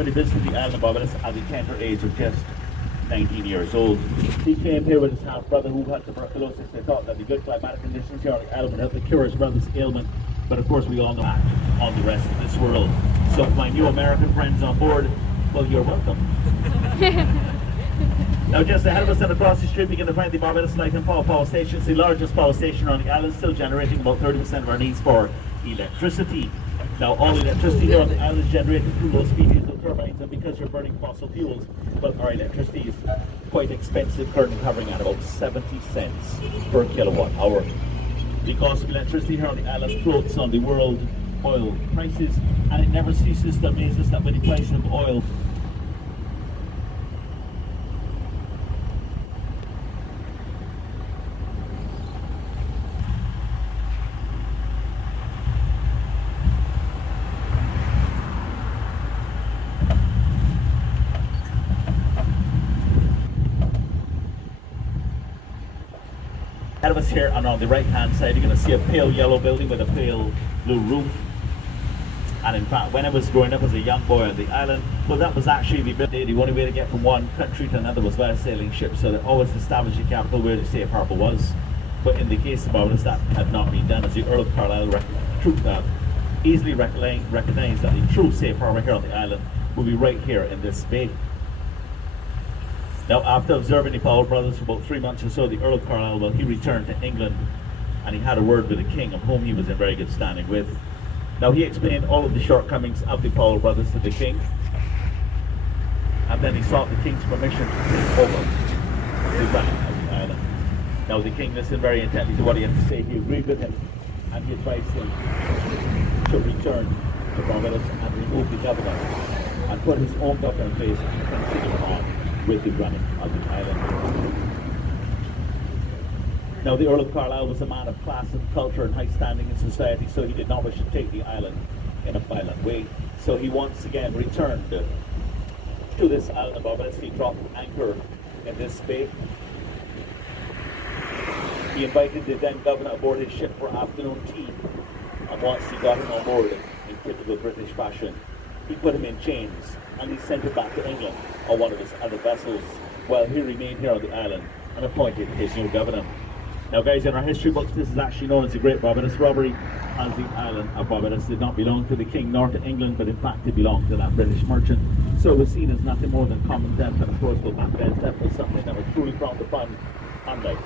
when he visited the island of Barbados at the tender age of just 19 years old. He came here with his half-brother who had tuberculosis. They thought that the good climatic conditions here on the island would help to cure his brother's ailment, but of course we all know that on the rest of this world. So my new American friends on board, well, you're welcome. Now just ahead of us and across the street we can find the Barbados Light and Power Station. It's the largest power station on the island, still generating about 30% of our needs for electricity. Now all the electricity here on the island is generated through low speed diesel turbines, and because you're burning fossil fuels, well, our electricity is quite expensive, currently hovering at about 70 cents per kilowatt hour. The cost of electricity here on the island floats on the world oil prices, and it never ceases to amaze us that with the price of oil ahead of us here, and on the right hand side you're going to see a pale yellow building with a pale blue roof. And in fact, when I was growing up as a young boy on the island, well, that was actually the only way to get from one country to another was via sailing ships, so they always established the capital where the safe harbour was. But in the case of Barbados, that had not been done, as the Earl of Carlisle easily recognised that the true safe harbour here on the island will be right here in this bay. Now, after observing the Powell brothers for about 3 months or so, the Earl of Carlisle, well, he returned to England and he had a word with the King, of whom he was in very good standing with. Now, he explained all of the shortcomings of the Powell brothers to the King, and then he sought the King's permission to take over the running of the island. Now, the King listened very intently to what he had to say. He agreed with him, and he advised him to return to Barbados and remove the governor and put his own governor in place and continue on with the running of the island. Now, the Earl of Carlisle was a man of class and culture and high standing in society, so he did not wish to take the island in a violent way. So he once again returned to this island of Barbados. He dropped anchor in this bay. He invited the then governor aboard his ship for afternoon tea, and once he got him on board in typical British fashion, he put him in chains and he sent him back to England on one of his other vessels, while he remained here on the island and appointed his new governor. Now guys, in our history books, this is actually known as the Great Barbados Robbery, as the island of Barbados did not belong to the King nor to England, but in fact it belonged to that British merchant. So it was seen as nothing more than common theft, and of course, well, back then theft was something that was truly frowned upon, unlike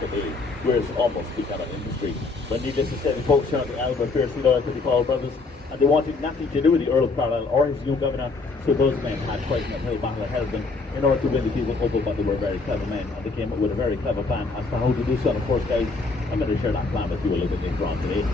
today, where it's almost become an industry. But needless to say, the folks here on the island were fiercely loyal to the Powell brothers, and they wanted nothing to do with the Earl of Carlisle or his new governor, so those men had quite an uphill battle ahead of them in order to win the people over, but they were very clever men, and they came up with a very clever plan as to how to do so. And of course, guys, I'm going to share that plan with you a little bit later on today.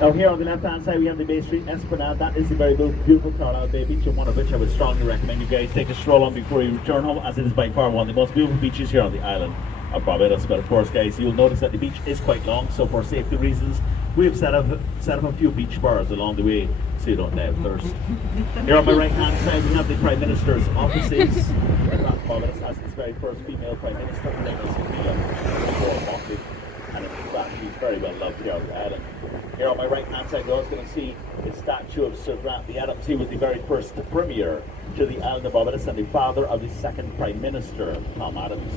Now here on the left hand side we have the Bay Street Esplanade. That is the very beautiful Carlisle Bay Beach, and one of which I would strongly recommend you guys take a stroll on before you return home, as it is by far one of the most beautiful beaches here on the island of Barbados. But of course, guys, you'll notice that the beach is quite long, so for safety reasons we have set up a few beach bars along the way so you don't die of thirst. Here on my right hand side we have the Prime Minister's offices. Barbados has its very first female Prime Minister, her name is Sophia, and in fact she's very well loved here on the island. Here on my right hand side we're also going to see the statue of Sir Grantley Adams. He was the very first Premier to the island of Barbados and the father of the second Prime Minister, Tom Adams.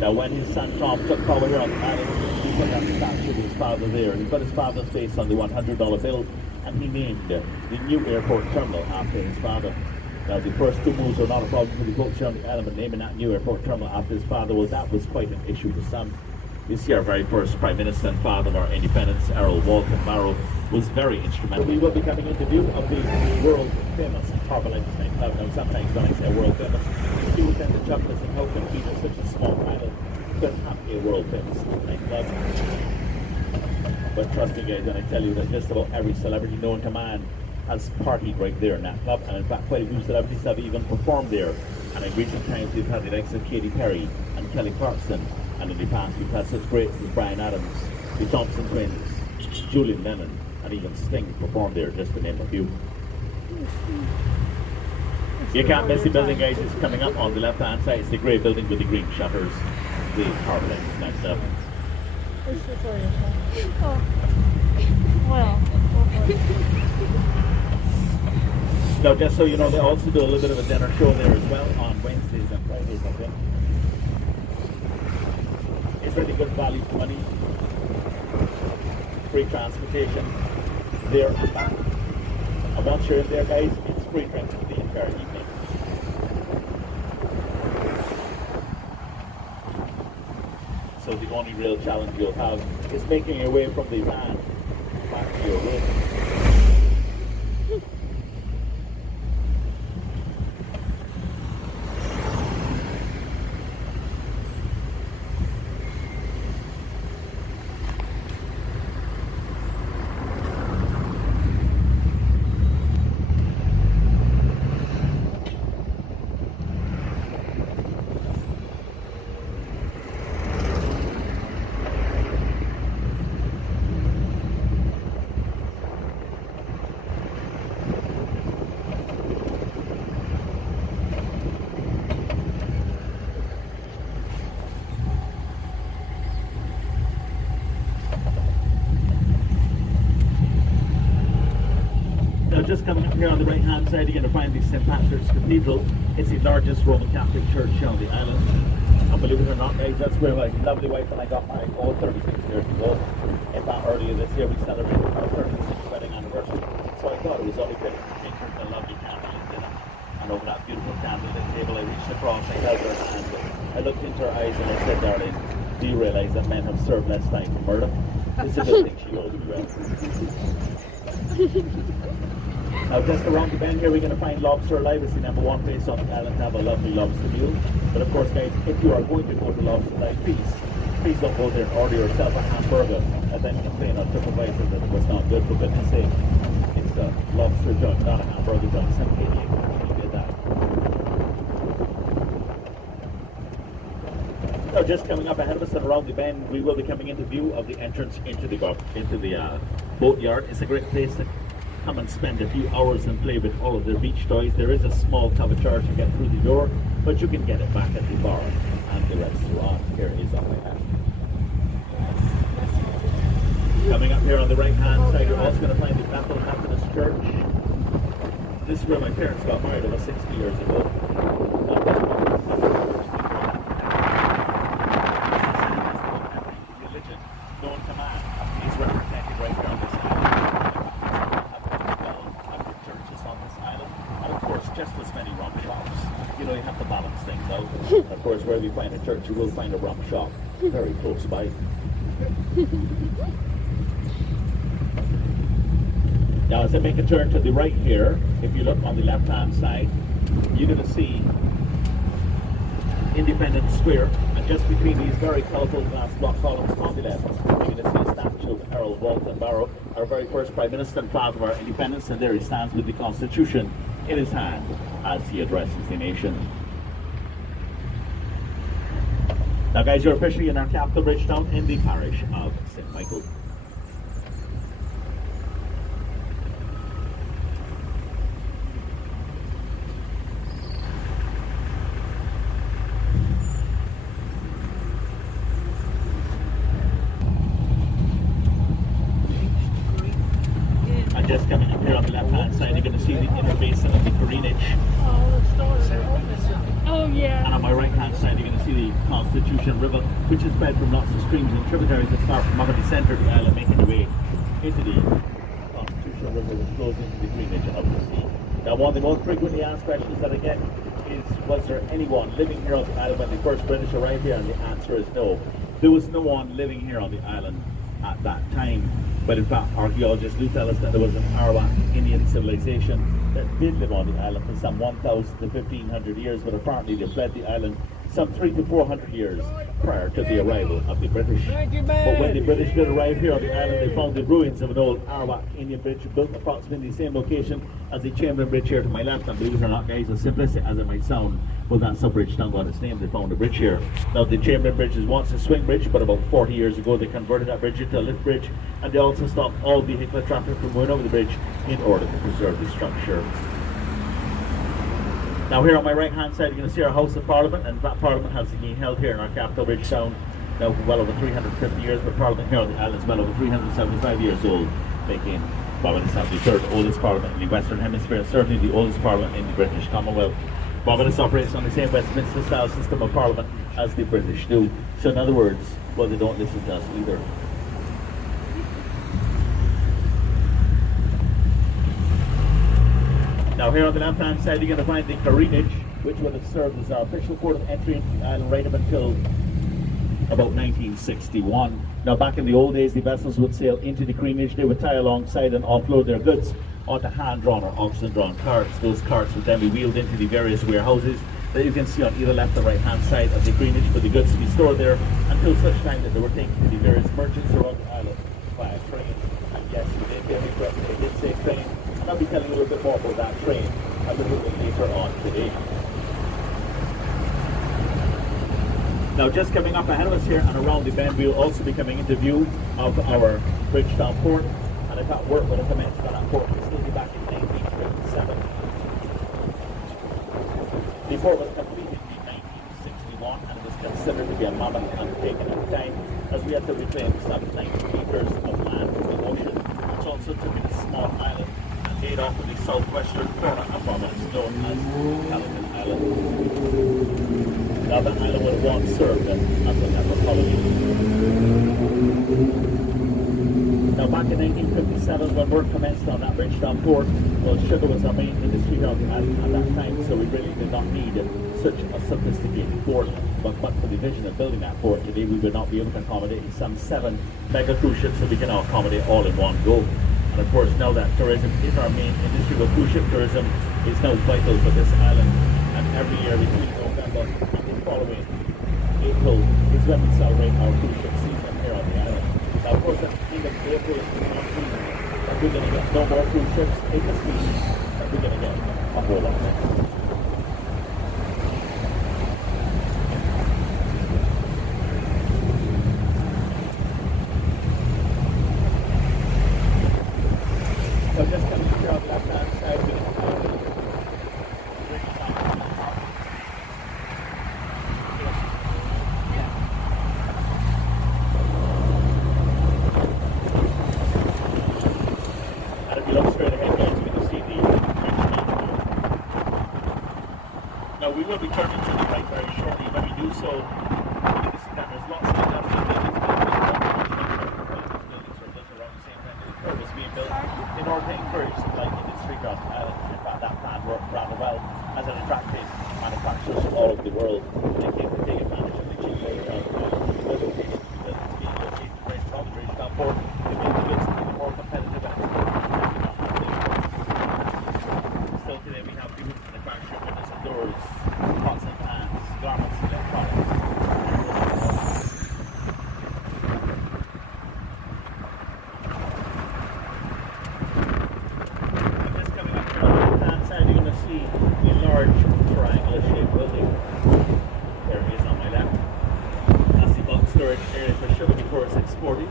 Now when his son Tom took power here on the island, he put that statue of his father there. He put his father's face on the $100 bill, and he named the new airport terminal after his father. Now the first two moves were not a problem for the folks here on the island, but naming that new airport terminal after his father, well, that was quite an issue for some. You see, our very first Prime Minister and father of our independence, Errol Walton Barrow, was very instrumental. We will be coming into view of the world famous Harbour Lights nightclub. Now sometimes when I say world famous, people tend to chuckle us and how can be such a small island could have a world famous nightclub. But trust me guys, when I tell you that just about every celebrity known to man has partied right there in that club, and in fact quite a few celebrities have even performed there. And in recent times we've had the likes of Katy Perry and Kelly Clarkson, and in the past we've had such greats as Bryan Adams, the Thompson Twins, Julian Lennon, and even Sting performed there, just to name a few. You can't miss the building, guys. It's coming up on the left hand side. It's the grey building with the green shutters, the Harbour Lights next up. Oh. Well. Now, just so you know, they also do a little bit of a dinner show there as well on Wednesdays and Fridays, I think. It's really good value for money. Free transportation there and back. And once you're in there, guys, it's free drinking the entire evening. So the only real challenge you'll have is making your way from the van back to your room. Just coming up here on the right hand side, you're going to find the St. Patrick's Cathedral. It's the largest Roman Catholic church here on the island. And believe it or not, guys, that's where my lovely wife and I got married 36 years ago. In fact, earlier this year we celebrated our 36th wedding anniversary. So I thought it was only fitting to make her a lovely candlelit dinner. And over that beautiful candlelit table, I reached across, I held her hand, I looked into her eyes and I said, darling, do you realize that men have served less time for murder? It's a good thing she knows me well. Now, just around the bend here, we're going to find Lobster Alive. It's the #1 place on the island to have a lovely lobster meal. But of course, guys, if you are going to go to Lobster Alive, please don't go there and order yourself a hamburger and then complain on TripAdvisor that it was not good. For goodness sake, it's a lobster joint, not a hamburger joint. Simply you did that. Now, just coming up ahead of us and around the bend, we will be coming into view of the entrance into the boatyard. It's a great place to come and spend a few hours and play with all of their beach toys. There is a small cover charge to get through the door, but you can get it back at the bar and the restaurant. Here is on my hand. Coming up here on the right hand side, you're also going to find the Bethel Methodist Church. This is where my parents got married over 60 years ago. Religion, known command, is represented right here on this island. Just as many rum shops. You know, you have to balance things out. Of course, wherever you find a church, you will find a rum shop very close by. Now, as I make a turn to the right here, if you look on the left-hand side, you're going to see Independence Square, and just between these very colourful glass block columns on the left, you're going to see a statue of Harold Walton Barrow, our very first Prime Minister and father of our independence, and there he stands with the Constitution in his hand as he addresses the nation. Now, guys, you're officially in our capital bridge town in the parish of St. Michael. Just coming up here on the left-hand side, you're going to see the inner basin of the Greenwich. Oh, yeah. And on my right-hand side, you're going to see the Constitution River, which is fed from lots of streams and tributaries that start from the centre of the island, making their way into the Constitution River, which flows into the Greenwich and out to sea. Now, one of the most frequently asked questions that I get is, was there anyone living here on the island when the first British arrived here? And the answer is no. There was no one living here on the island at that time. But in fact, archaeologists do tell us that there was an Arawak Indian civilization that did live on the island for some 1,000 to 1,500 years, but apparently they fled the island some 300 to 400 years prior to the arrival of the British. But when the British did arrive here on the island, they found the ruins of an old Arawak Indian bridge built approximately the same location as the Chamberlain Bridge here to my left. And believe it or not, guys, as simplistic as it might sound, well, that's a bridge down got its name. They found a bridge here. Now, the Chamberlain Bridge was once a swing bridge, but about 40 years ago they converted that bridge into a lift bridge, and they also stopped all vehicular traffic from going over the bridge in order to preserve the structure. Now, here on my right hand side, you're going to see our House of Parliament, and that Parliament has been held here in our capital bridge town now for well over 350 years, but Parliament here on the island is well over 375 years old, making Barbados has the third oldest parliament in the Western Hemisphere and certainly the oldest parliament in the British Commonwealth. Barbados operates on the same Westminster style system of parliament as the British do. So in other words, well, they don't listen to us either. Now here on the left-hand side, you're going to find the careenage, which would have served as our official port of entry into the island right up until about 1961. Now back in the old days, the vessels would sail into the careenage. They would tie alongside and offload their goods onto hand-drawn or oxen-drawn carts. Those carts would then be wheeled into the various warehouses that you can see on either left or right-hand side of the careenage for the goods to be stored there until such time that they were taken to the various merchants around the island via train. And yes, you did hear me correctly, I did say train. And I'll be telling you a little bit more about that train a little bit later on today. Now just coming up ahead of us here and around the bend, we'll also be coming into view of our Bridgetown port. And I thought work would have commenced on that port facility back in 1957. The port was completed in 1961 and it was considered to be a mammoth undertaking at the time, as we had to reclaim some 90 acres of land from the ocean, which also took in a small island and laid off in the southwestern corner of Barbados, known as Callaghan Island. Now that island would have once served as a member colony. Now back in 1957, when work commenced on that Bridgetown port, well, sugar was our main industry here on the island at that time, so we really did not need such a sophisticated port. But for the vision of building that port today, we would not be able to accommodate some 7 mega cruise ships that we can now accommodate all in one go. And of course, now that tourism is our main industry, well, cruise ship tourism is now vital for this island. And every year between November and the following April is when we celebrate our cruise ship season here on the island. Now, of course, at the end of April, we're going to get no more cruise ships. It just means that we're going to get a whole lot more. So just coming here on the left-hand side, we're going to we will be turning to the right very shortly. When we do so, you can see that there's lots of industrial buildings are built around the same time that the purpose being built in order to encourage the light industry across the island. In fact, that plan worked rather well as it attracted manufacturers from all over the world. They came to take advantage of the cheap labor on the island. Because located, the buildings being located right from the Bridgetown port, they made the goods even more competitive and still today we have people manufacturing windows and doors, pots and pans, garments, electronics. And just coming up here on the left-hand side, you're going to see a large triangular-shaped building. There it is on my left. That's the bulk storage area for sugar before it's exported.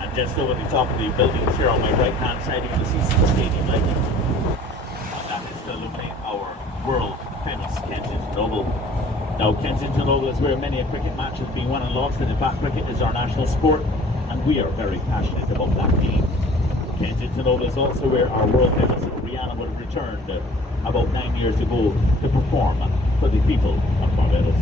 And just over the top of the buildings here on my right-hand side, you're going to see some stadium lighting. Illuminate our world famous Kensington Oval. Now Kensington Oval is where many a cricket match has been won and lost, and in fact cricket is our national sport and we are very passionate about that game. Kensington Oval is also where our world famous Rihanna would have returned about 9 years ago to perform for the people of Barbados.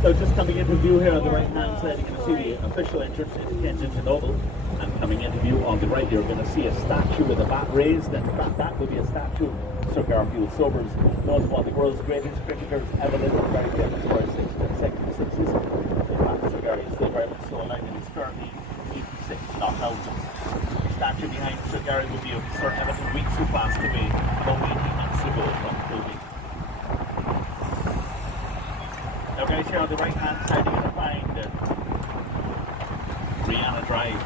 So just coming into view here on the right-hand side, you can see the official entrance into Kensington Oval. And coming into view on the right, you're going to see a statue with a bat raised. And that will be a statue of Sir Garfield Sobers, known as one of the world's greatest cricketers ever lived, very famous for his 6 consecutive sixes. In fact, Sir Gary is still very much so alive and he's currently 86 not out. The statue behind Sir Gary will be of Sir Everton Weeks, who passed away about 18 months ago from COVID. Now, guys here on the right hand side, you're going to find Rihanna Drive.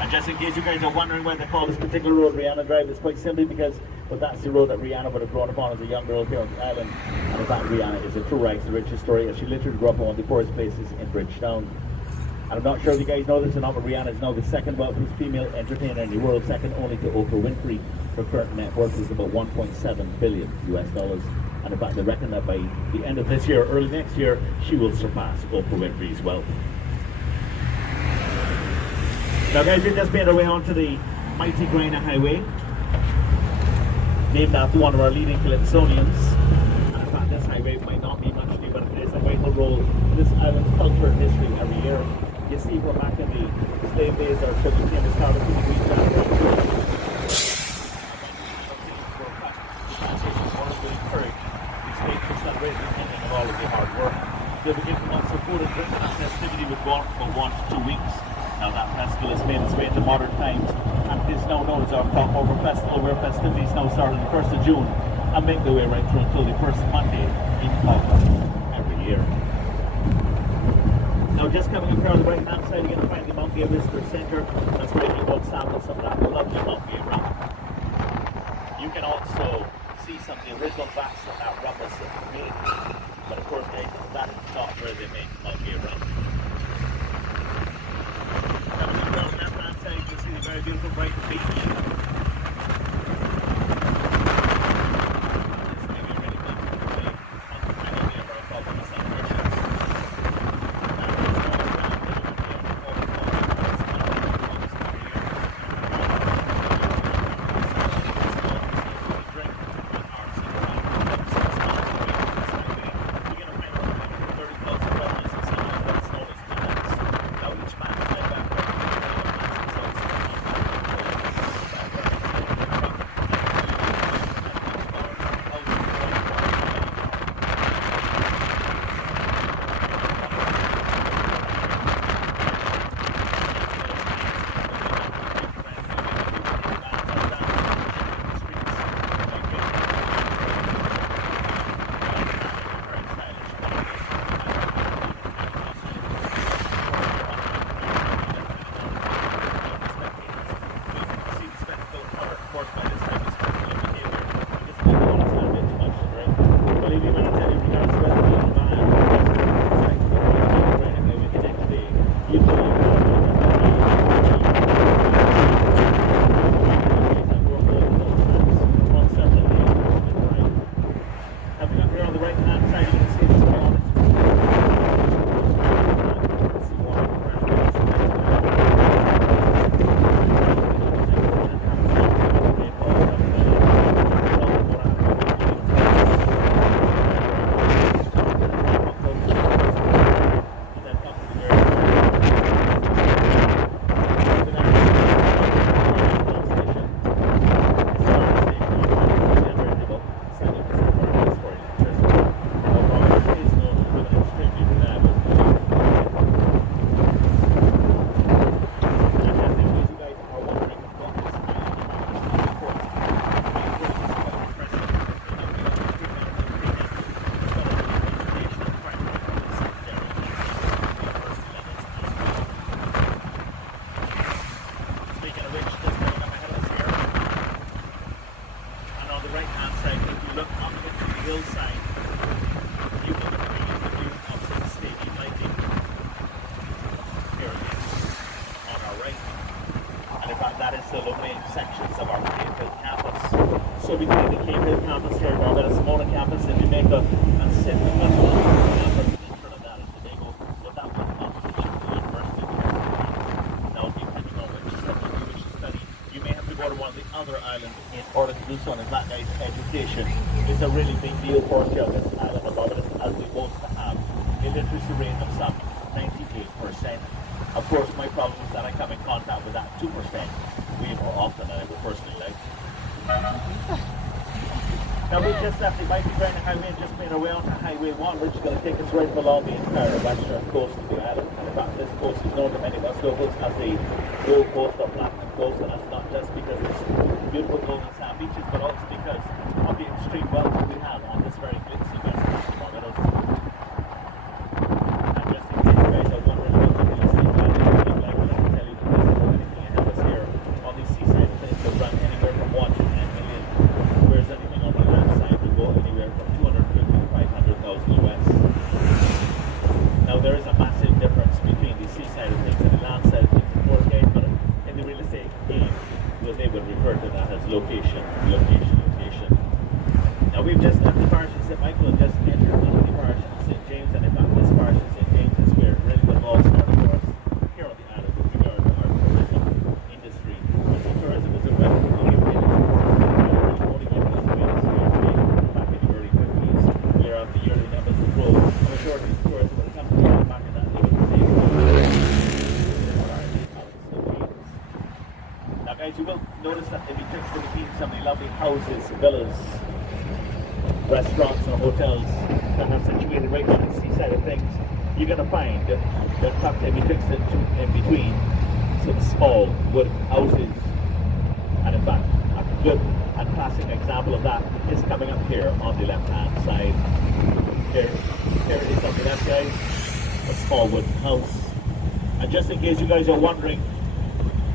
And just in case you guys are wondering why they call this particular road Rihanna Drive, it's quite simply because that's the road that Rihanna would have grown up on as a young girl here on the island. And in fact, Rihanna is a true rags to riches story, as she literally grew up on one of the poorest places in Bridgetown. And I'm not sure if you guys know this or not, but Rihanna is now the second wealthiest female entertainer in the world, second only to Oprah Winfrey. Her current net worth is about 1.7 billion US dollars. And in fact, they reckon that by the end of this year, early next year, she will surpass Oprah Winfrey's wealth. Now guys, we've just made our way onto the mighty Graina Highway, named after one of our leading Calypsonians. And in fact, this highway might not be much new, but it plays a vital role in this island's culture and history every year. You see, we're back in the slave days, our sugar cane is carved in the green jacket. Celebrate the ending of all of the hard work. They'll begin months of food and drink, and that festivity would go on for 1 to 2 weeks. Now that festival has made its way into modern times and is now known as our Crossover Festival, where festivities now start on the 1st of June and make their way right through until the first Monday in August every year. Now just coming up here on the right hand side, you're going to find the Mount Gay Visitor Centre. That's where you can sample some of that lovely Mount Gay rum. You can also see some of the original vats that that rum was made. But of course, guys, that is not where they make Mount Gay rum. Coming up on the left hand side, you can see the very beautiful Brighton Beach. So between the Cambridge campus here, Barbados Mona campus, in Jamaica, and Sydney campus, in Trinidad and Tobago, but that was not the university. Now, depending on which study you wish to study, you may have to go to one of the other islands in order to do so. And in that guy's education is a really big deal for us here on this island of Barbados, as we both have a literacy rate of some 98%. Of course, my problem is that I come in contact with that 2% way more often than I would personally like. Now we just left the mighty Graina Highway and just made our way onto Highway 1, which is going to take us right along the entire western coast of the island. And in fact, this coast is known to many of us locals as the Gold Coast or Platinum Coast, and that's not just because it's beautiful golden sand beaches, but also because of the extreme wealth we have on this very glitzy western notice that in between some of the lovely houses, villas, restaurants and hotels that are situated right on the seaside of things, you're going to find that tucked in between some small wood houses. And in fact, a good and classic example of that is coming up here on the left-hand side. Here it is on the left, guys, a small wooden house. And just in case you guys are wondering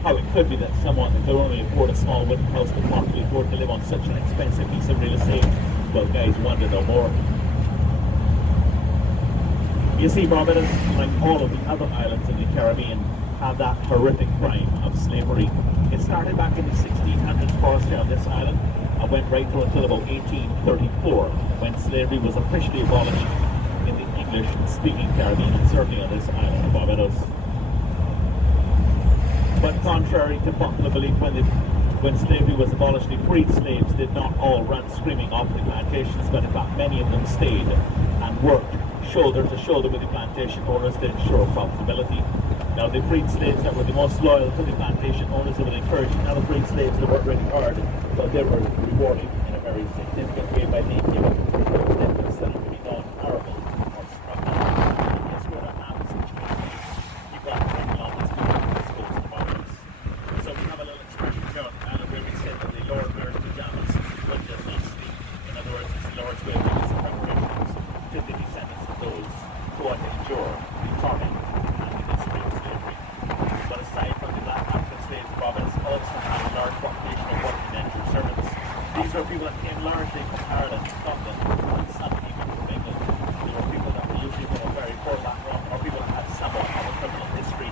how it could be that someone that could only afford a small wooden house could possibly afford to live on such an expensive piece of real estate, well, guys, wonder no more. You see, Barbados, like all of the other islands in the Caribbean, have that horrific crime of slavery. It started back in the 1600s for us here on this island and went right through until about 1834, when slavery was officially abolished in the English-speaking Caribbean, and certainly on this island of Barbados. But contrary to popular belief, when slavery was abolished, the freed slaves did not all run screaming off the plantations, but in fact many of them stayed and worked shoulder to shoulder with the plantation owners to ensure profitability. Now, the freed slaves that were the most loyal to the plantation owners, they would encourage other freed slaves to work really hard, but they were rewarded in a very significant way by being given those that considered to be non-arable or struggling. And guess where that now is situated? You've got economics on this coast of Barbados. So we have a little expression here on the island where we say that the Lord wears pajamas but does not sleep. In other words, it's the Lord's way of giving some reparations to the descendants of those who had to endure the torment and the misery of slavery. But aside from the black African slaves, Barbados also had a large population of working indentured servants. These were people that came largely from Ireland, Scotland, and some even from England. They were people that were usually from a very poor background, or people that had somewhat of a criminal history.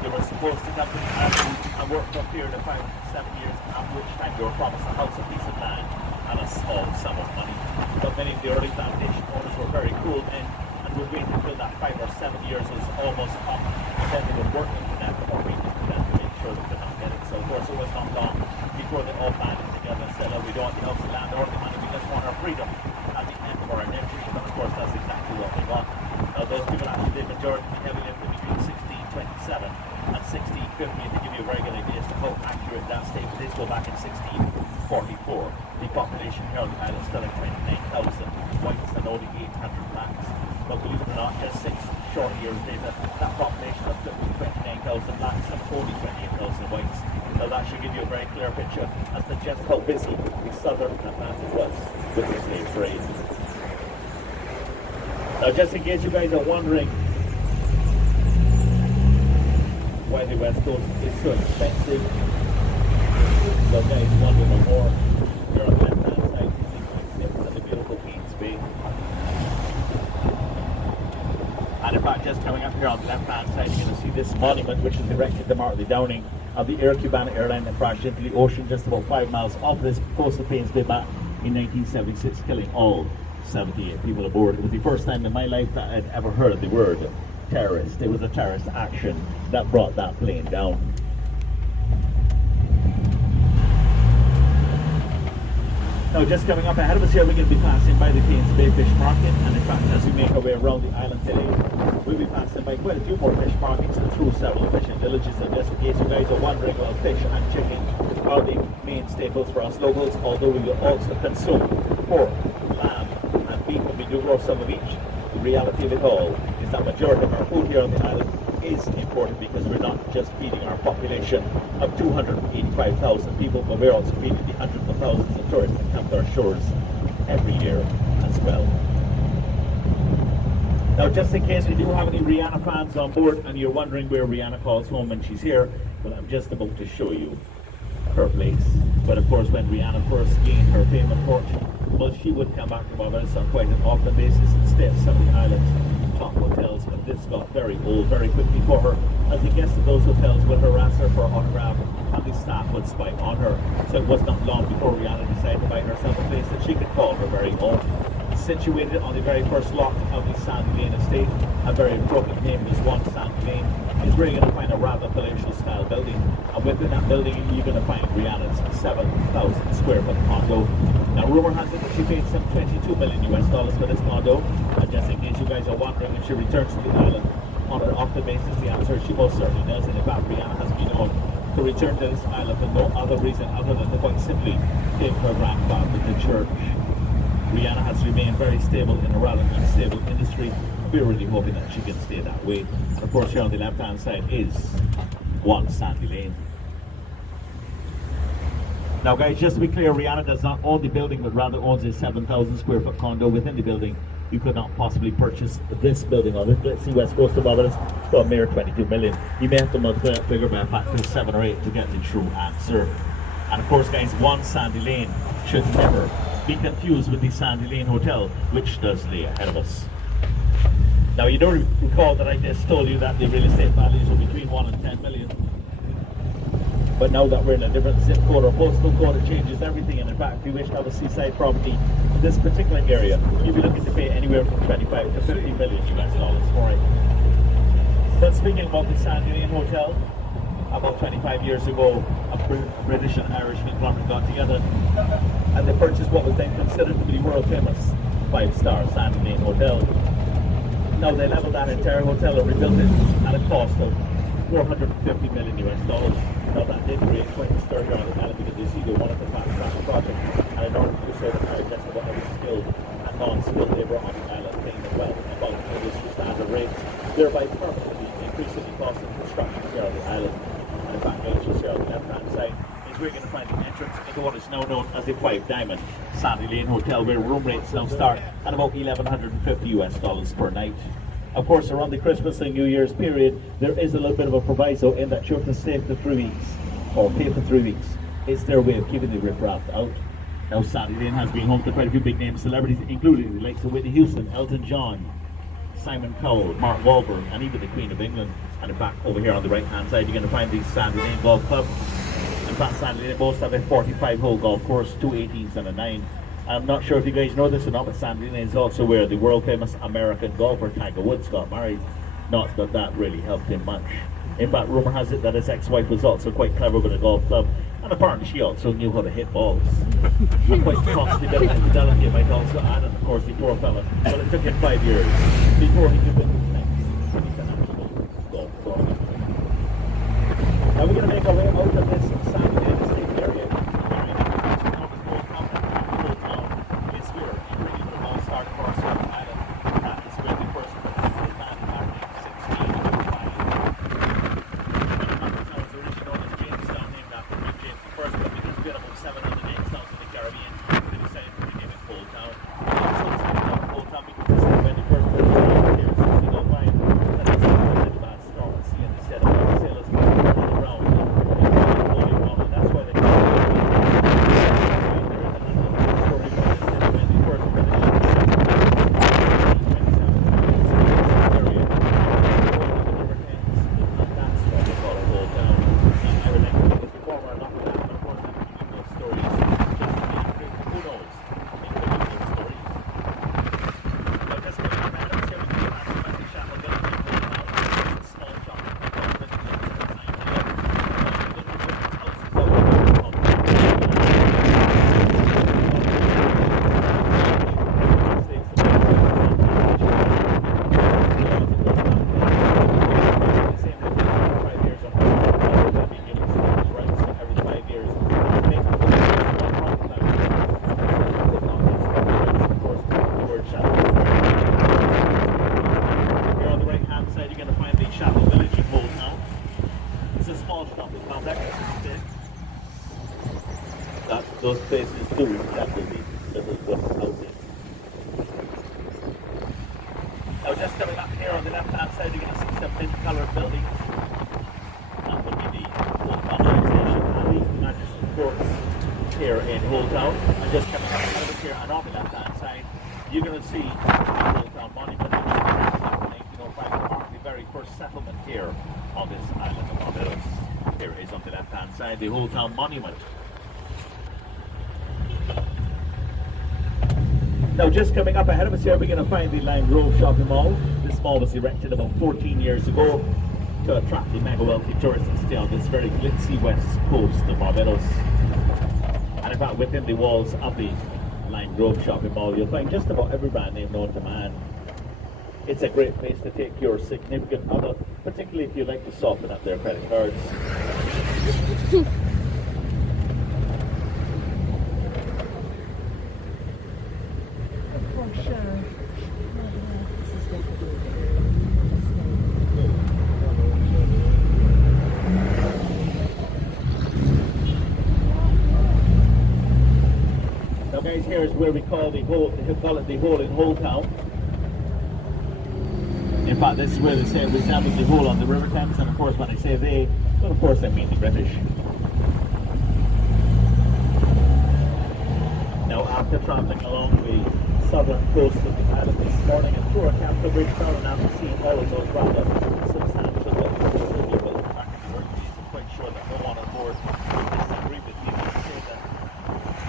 They were supposed to come to the island and work for a period of 5 to 7 years, after which time they were promised a house, a piece of land, and a small sum of money. But many of the early plantation owners were very cruel men and would wait until that 5 or 7 years was almost up, and then they would work into them or wait into them to make sure they could not get it. So of course it was not long before they all banded together and said, oh, we don't want the house, the land, or the money, we just want our freedom at the end of our indentureship. And of course that's exactly what they got. Now those people actually did majority of the heavy lifting between 1627 and 1650, and to give you a very good idea as to how accurate that statement is, go back in 1644. The population here on the island stood at 29,000 whites and only 800 blacks. But believe it or not, just 6 short years later, that population has split with 29,000 blacks and only 28,000 whites. Now that should give you a very clear picture as to just how busy the southern Atlantic was with the slave trade. Now just in case you guys are wondering why the West Coast is so expensive, well guys, wonder no more. Here on the left-hand side, you see the magnificent and the beautiful Queen's Bay. And in fact, just coming up here on the left-hand side, you're going to see this monument, which is erected to mark the downing of the Air Cubana airline that crashed into the ocean just about 5 miles off this coast of Queen's Bay back in 1976, killing all 78 people aboard. It was the first time in my life that I'd ever heard the word terrorist. It was a terrorist action that brought that plane down. Now just coming up ahead of us here, we're going to be passing by the Queen's Bay Fish Market, and in fact as we make our way around the island today, we'll be passing by quite a few more fish markets and through several fishing villages. And just in case you guys are wondering, well, fish and chicken are the main staples for us locals, although we will also consume pork, lamb and beef, and we do grow some of each. The reality of it all is that majority of our food here on the island is important, because we're not just feeding our population of 285,000 people, but we're also feeding the hundreds of thousands of tourists that come to our shores every year as well. Now just in case we do have any Rihanna fans on board and you're wondering where Rihanna calls home when she's here, well, I'm just about to show you her place. But of course, when Rihanna first gained her fame and fortune, well, she would come back to Barbados on quite an often basis and stay at some of the island's top hotels, but this got very old very quickly for her, as the guests of those hotels would harass her for an autograph and the staff would spy on her. So it was not long before Rihanna decided to buy herself a place that she could call her very own. Situated on the very first lot of the Sandy Lane estate, a very appropriate name is One Sandy Lane, is where you're going to find a rather palatial style building, and within that building you're going to find Rihanna's 7,000 square foot condo. Now rumor has it that she paid some 22 million US dollars for this condo, and just in case you guys are wondering if she returns to the island on an often basis, the answer is she most certainly does. And in fact, Rihanna has been known to return to this island for no other reason other than to quite simply take her grandfather to church. Rihanna has remained very stable in a rather unstable industry. We're really hoping that she can stay that way. And of course, here on the left-hand side is one Sandy Lane. Now guys, just to be clear, Rihanna does not own the building, but rather owns a 7,000 square foot condo within the building. You could not possibly purchase this building on it. Let's see West Coast of Barbados for a mere 22 million. You may have to multiply that figure by a factor of 7 or 8 to get the true answer. And of course guys, one Sandy Lane should never be confused with the Sandy Lane Hotel, which does lay ahead of us. Now you don't recall that I just told you that the real estate values were between 1 and 10 million. But now that we're in a different zip code or postal code, it changes everything. And in fact, if you wish to have a seaside property in this particular area, you'll be looking to pay anywhere from 25 to 50 million US dollars for it. But speaking about the Sandy Lane Hotel, about 25 years ago, a British and Irish conglomerate got together and they purchased what was then considered to be the world famous 5-star Sandy Lane Hotel. Now they leveled that entire hotel and rebuilt it at a cost of 450 million US dollars. Now that did create quite a stir here on the island because you see they wanted to fast-track the project, and in order to do so, they hired just about every skilled and non-skilled labor on the island, paying them well above industry standard rates, thereby permanently increasing the cost of construction here on the island. And in fact, just here on the left-hand side is where you're going to find the entrance into what is now known as the 5-Diamond Sandy Lane Hotel, where room rates now start at about $1,150 US dollars per night. Of course, around the Christmas and New Year's period, there is a little bit of a proviso in that you have to stay for 3 weeks, or pay for 3 weeks. It's their way of keeping the riffraff out. Now, Sandy Lane has been home to quite a few big-name celebrities, including the likes of Whitney Houston, Elton John, Simon Cowell, Mark Wahlberg, and even the Queen of England. And in fact, over here on the right-hand side, you're going to find the Sandy Lane Golf Club. In fact, Sandy Lane boasts of a 45-hole golf course, 2 18s and a 9. I'm not sure if you guys know this or not, but Sandy Lane is also where the world-famous American golfer Tiger Woods got married. Not that that really helped him much. In fact, rumor has it that his ex-wife was also quite clever with a golf club, and apparently she also knew how to hit balls. And quite costly bit of fidelity, I might also add, and of course the poor fella. Well, it took him 5 years before he could win the next international golf tournament. Now we're going to make our way out of this Sandy Lane estate area. Those places do exactly the housing. Now just coming up here on the left hand side, you're going to see some mid-coloured buildings. That would be the Old Town Station and the Magistrate Courts here in Old Town. And just coming up ahead of us here and on the left hand side, you're going to see the Old Town Monument, which is in 1905 marked the very first settlement here on this island of Barbados. Here is on the left hand side the Old Town Monument. Now just coming up ahead of us here, we're going to find the Lime Grove Shopping Mall. This mall was erected about 14 years ago to attract the mega wealthy tourists that stay on this very glitzy west coast of Barbados. And in fact, within the walls of the Lime Grove Shopping Mall, you'll find just about every brand name known to man. It's a great place to take your significant other, particularly if you like to soften up their credit cards. Now guys, here is where we call the hole, they call it the hole in Hole Town. In fact, this is where they say it resembles the hole on the River Thames, and of course when I say they, well of course I mean the British. Now after travelling along the southern coast of the island this morning and through our capital bridge town, and after seeing all of those rather substantial people back in the workplace, I'm quite sure that no one on board disagree with me when I say that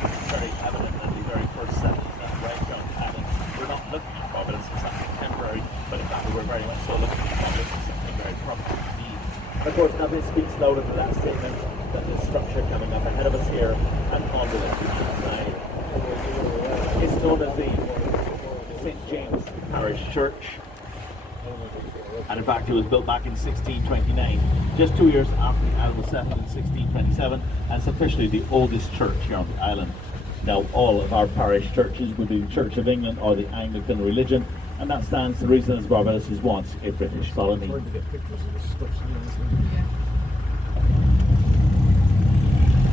it's very evident that the very first settlers that arrived on the island were not looking at Barbados as something temporary, but in fact we were very much so looking at Barbados as something very permanent indeed. And of course nothing speaks louder than that statement than the structure coming up ahead of us here and on the left-hand side. It's known as the St. James Parish Church, and in fact it was built back in 1629, just 2 years after the island was settled in 1627, and it's officially the oldest church here on the island. Now all of our parish churches would be the Church of England or the Anglican religion, and that stands to reason as Barbados was once a British colony.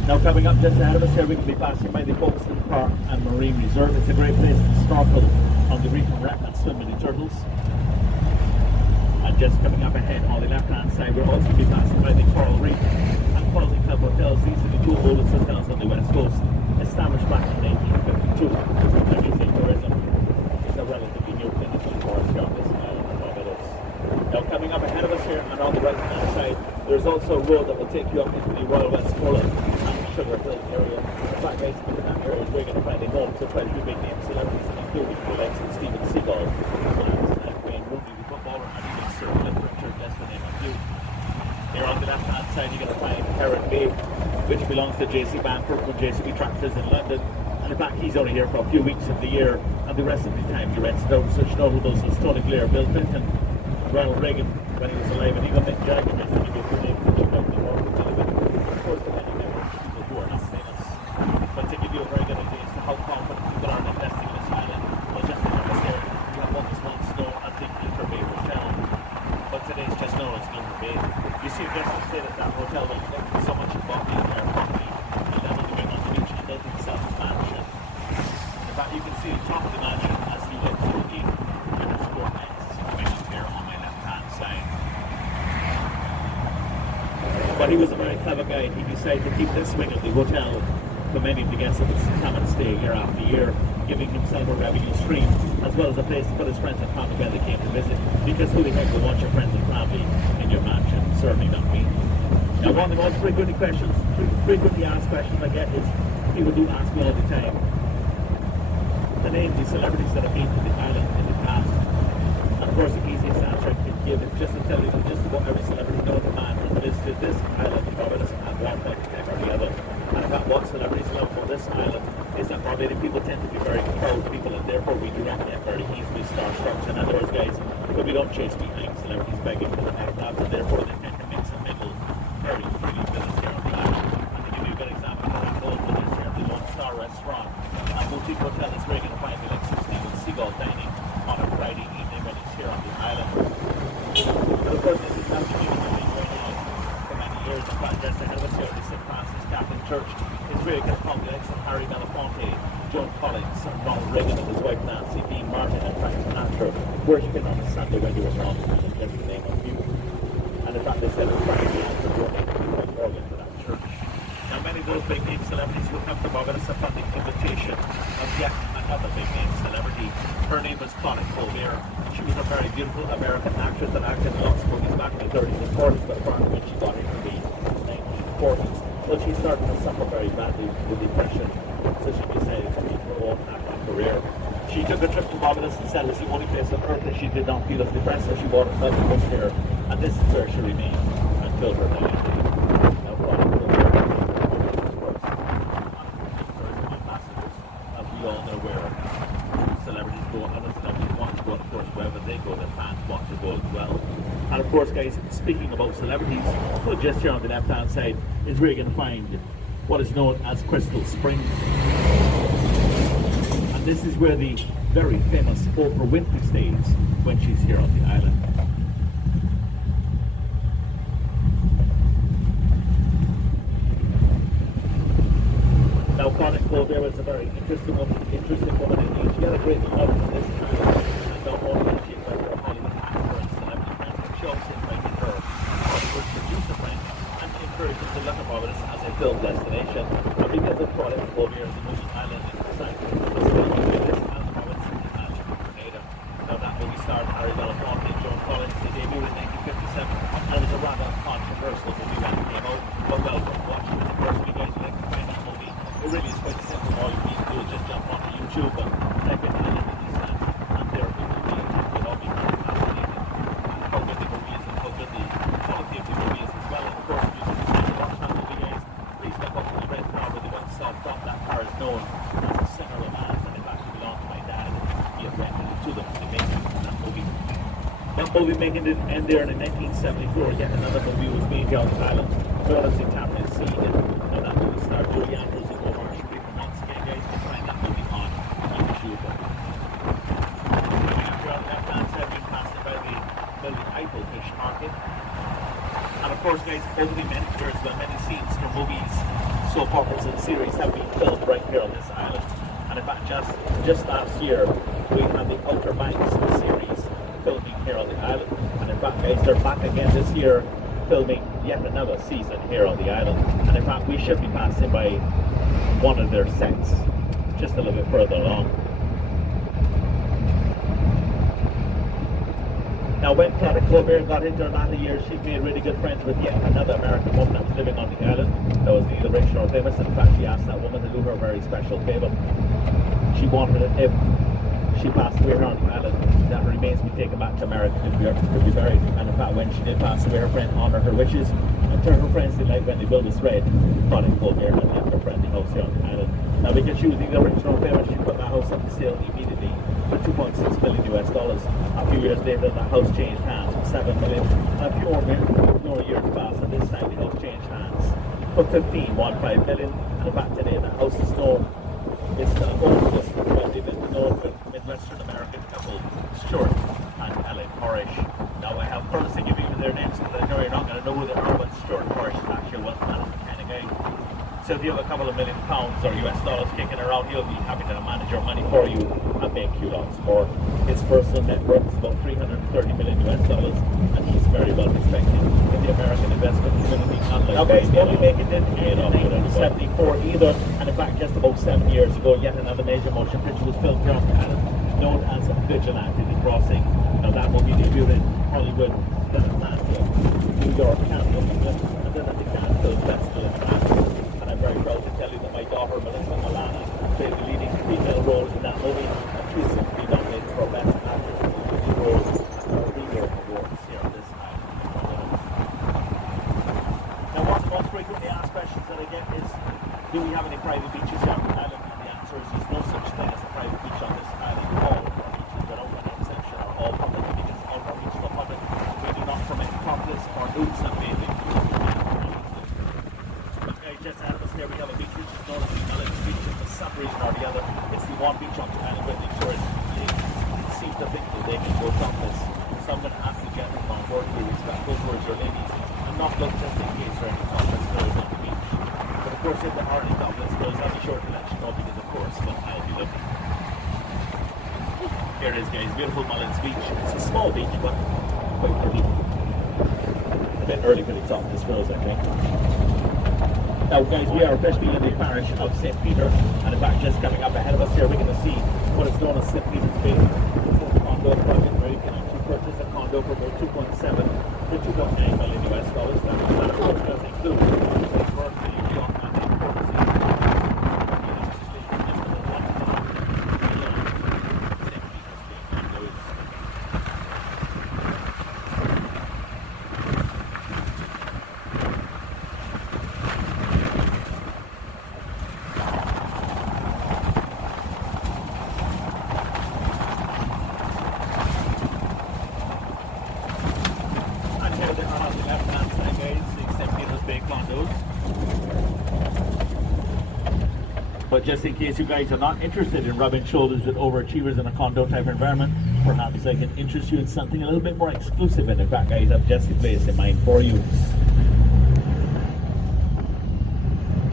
Now coming up just ahead of us here, we can be passing by the Folkestone Park and Marine Reserve. It's a great place to snorkel on the reef and wreck and swim with the turtles. And just coming up ahead on the left-hand side, we're also going to be passing by the Coral Reef and Quality Club hotels. These are the two oldest hotels on the west coast, established back in 1952. Now we say tourism is a relatively new thing for us here on this island of Barbados. Now coming up ahead of us here and on the right-hand side, there's also a road that will take you up into the Royal Westmoreland and Sugar Hill area. In fact, guys, in that area, we're going to find a home to quite a few big name celebrities, including the likes of Steven Seagal, Wayne Rooney, the footballer, and even Sir Cliff Richard, that's the name of you. Here on the left-hand side, you're going to find Heron Bay, which belongs to JC Bamford from JCB Tractors in London. And in fact, he's only here for a few weeks of the year, and the rest of the time he rents it out to such notables as Tony Blair, Bill Clinton, Ronald Reagan when he was alive, and even Mick Jagger, just to give you a few names that you might be more familiar with. Of course, the many people who are not famous. But to give you a very good idea as to how confident people are in investing in this island, well, just remember here, you have what was once known as the Glitter Bay Hotel, but today it's just known as Glitter Bay. You see, just to say that that hotel will look so much above the air property, the level going on the beach, and built himself a mansion. In fact, you can see the top of the mansion as you look through the gate, and it's 4 nights situated here on my left-hand side. But he was a very clever guy, and he decided to keep this wing of the hotel for many of the guests that would come and stay year after year, giving himself a revenue stream, as well as a place to put his friends and family when they came to visit, because who the heck will want your friends and family in your mansion? Certainly not me. Now, one of the most frequently asked questions I get is, people do ask me all the time, the names of the celebrities that have been to the island in the past. And of course, the easiest answer I can give is just to tell you that just about every celebrity known to man has visited this island of Barbados at one point in time or the other. And about what celebrities love for this island is that Barbadian people tend to be very proud people, and therefore we do not get very easily starstruck. In other words, guys, but we don't chase behind celebrities begging for the autographs, and therefore they tend to mix and mingle very freely with us here on the island. And to give you a good example of that, goes with us here at the Lone Star Restaurant, a boutique hotel is where you're going to find the likes of Steven Seagal dining on a Friday evening when he's here on the island. But of course, this is not the thing that's been going on for many years. In fact, just ahead of us here at the St. Francis Catholic Church is where you can find the likes of Harry Belafonte, Joan Collins, Ronald Reagan and his wife Nancy, Dean Martin and Frank Sinatra worshipping on a Sunday when you were wrong, and just the name of you. And in fact, they said it's Frank Sinatra donated the organ to that church. Now, many of those big name celebrities will come to Barbados upon the invitation of yet another big name celebrity. Her name was Claudette Colbert. She was a very beautiful American actress that acted in lots of movies back in the 30s and 40s, but apparently when she got into the 1940s, well, she started to suffer very badly with depression, so she decided to leave her own acting career. She took a trip to Barbados and said it was the only place on earth that she did not feel as depressed, so she bought herself a house here, and this is where she remained until her dying. Now, Claudette Colbert, of course, ambassadors, as we all know where celebrities go, and the celebrities want to go, of course, wherever they go, the fans want to go as well. And of course, guys, speaking speaking about celebrities, well, just here on the left-hand side is where you're going to find what is known as Crystal Springs. And this is where the very famous Oprah Winfrey stays when she's here on the island. Now, Connie Colbert was a very interesting woman indeed. She had a great love for this island, and not only is she a very Hollywood actor and celebrity friend, but she also invited her first producer friend and encouraged her to look at Barbados as a film destination. And because of Connie Colbert, the movie Island in the site was filmed in this island province in the island of Grenada. Now, that movie starred Harry Belafonte and Joan Collins. They debuted in 1957, and it was a rather controversial movie when it came out. But welcome, watch it. Of course, we guys would like to find that movie. It really is quite simple. All you need to do is just jump onto YouTube and type in Island in the Sand, and there it will be. You'll all be very fascinated at how good the movie is and how good the quality of the movie is as well. And of course, if you want to watch that movie, guys, please step up to the red car with the one stop from. That car is known as the Center of Lands, and it actually belonged to my dad. He had rented it to them to make that movie. That movie making didn't end there, and in 1974, yet another movie was made here on the island, known as The Cabinet Scene. Now that movie starred Julie Andrews and Omar Sharif, and once again, guys, you can find that movie on YouTube. Coming up here on the left-hand side, we passed by the Milton Eiffel Fish Market. And of course, guys, over the many years, many scenes from movies, soap operas and series have been filmed right here on this island. And in fact, just last year, we had the Outer Banks series filming here on the island. And in fact, guys, they're back again this year filming yet another season here on the island. And in fact, we should be passing by one of their sets just a little bit further along. Now, when Connie Colbert got into her latter years, she made really good friends with yet another American woman that was living on the island. That was neither rich nor famous. In fact, she asked that woman to do her a very special favor. She wanted it if she passed away here on the island, that her remains be taken back to America to be buried. And in fact, when she did pass away, her friend honoured her wishes. And to her friends' delight, when they built this red, Connie Colbert had left her friendly house here on the island. Now, because she was neither rich nor famous, she put that house up for sale immediately for $2.6 million US. A few years later, the house changed hands for $7 million. And a few more years passed, and this time the house changed hands for $15 million. And in fact, today the house is known. It's the oldest, well, they've been known with Midwestern American couple, Stuart and Ellen Horish. Now, I have first to give you their names because I know you're not going to know who they are, but Stuart Horish is actually a wealth management kind of guy. So if you have a couple of £1 million or US dollars kicking around, he'll be happy to manage your money for you and make you lots more. His personal net worth is about $330 million US, and he's very well respected in the American investment community. Now, guys, movie making didn't end in 1974 either, and in fact, just about 7 years ago, yet another major motion picture was filmed here on the island, known as Vigilante: The Crossing. Now, that movie debuted in Hollywood, then Atlanta, New York, Canada, and then at the Cannes Film Festival in France. And I'm very proud to tell you that my daughter, Melissa Milana, played the leading female role in that movie, and she's soon to be nominated for Best Actress in a Leading Role at the Reader Awards here on this island. Now, one of the most frequently asked questions that I get is, do we have any private beaches here on the island? And the answer is there's no such thing as a private beach on this island. All of our beaches, without an exception, are all public, because all of our beaches are public. We do not permit topless or nude sunbathing. Just ahead of us here, we have a beach which is known as the Island Beach. For some reason or the other, it's the one beach on the island where the tourists seem to think that they can go topless. So I'm going to ask the gentlemen on board to be respectful towards your ladies and not look just in case there are any topless girls on the beach. But of course, if there are any topless girls, I'll be sure to let you know, because of course, well, I'll be looking. Here it is, guys, beautiful Mullins Beach. It's a small beach, but quite pretty. A bit early for the topless girls, I think. Now, guys, we are officially in the parish of St. Peter, and in fact, just coming up ahead of us here, we're going to see what is known as St. Peter's Bay. It's a condo project where you can actually purchase a condo for about $2.7 to $2.9 million US. That, of course, does include the Berkeley, New York, and the condos. But just in case you guys are not interested in rubbing shoulders with overachievers in a condo type environment, perhaps I can interest you in something a little bit more exclusive. And in fact, guys, I've just a place in mind for you.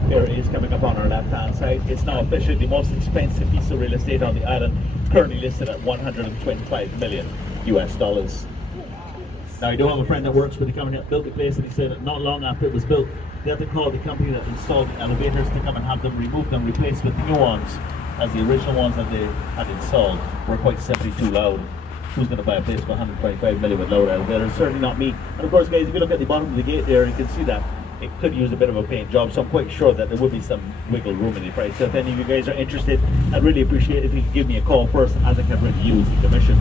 There it is coming up on our left-hand side. It's now officially the most expensive piece of real estate on the island, currently listed at 125 million US dollars. Now, I do have a friend that works with the company that built the place, and he said that not long after it was built, they had to call the company that installed the elevators to come and have them removed and replaced with new ones, as the original ones that they had installed were quite simply too loud. Who's going to buy a place for 125 million with loud elevators? Certainly not me. And of course, guys, if you look at the bottom of the gate there, you can see that it could use a bit of a paint job, so I'm quite sure that there would be some wiggle room in the price. So if any of you guys are interested, I'd really appreciate it if you could give me a call first, as I can really use the commission.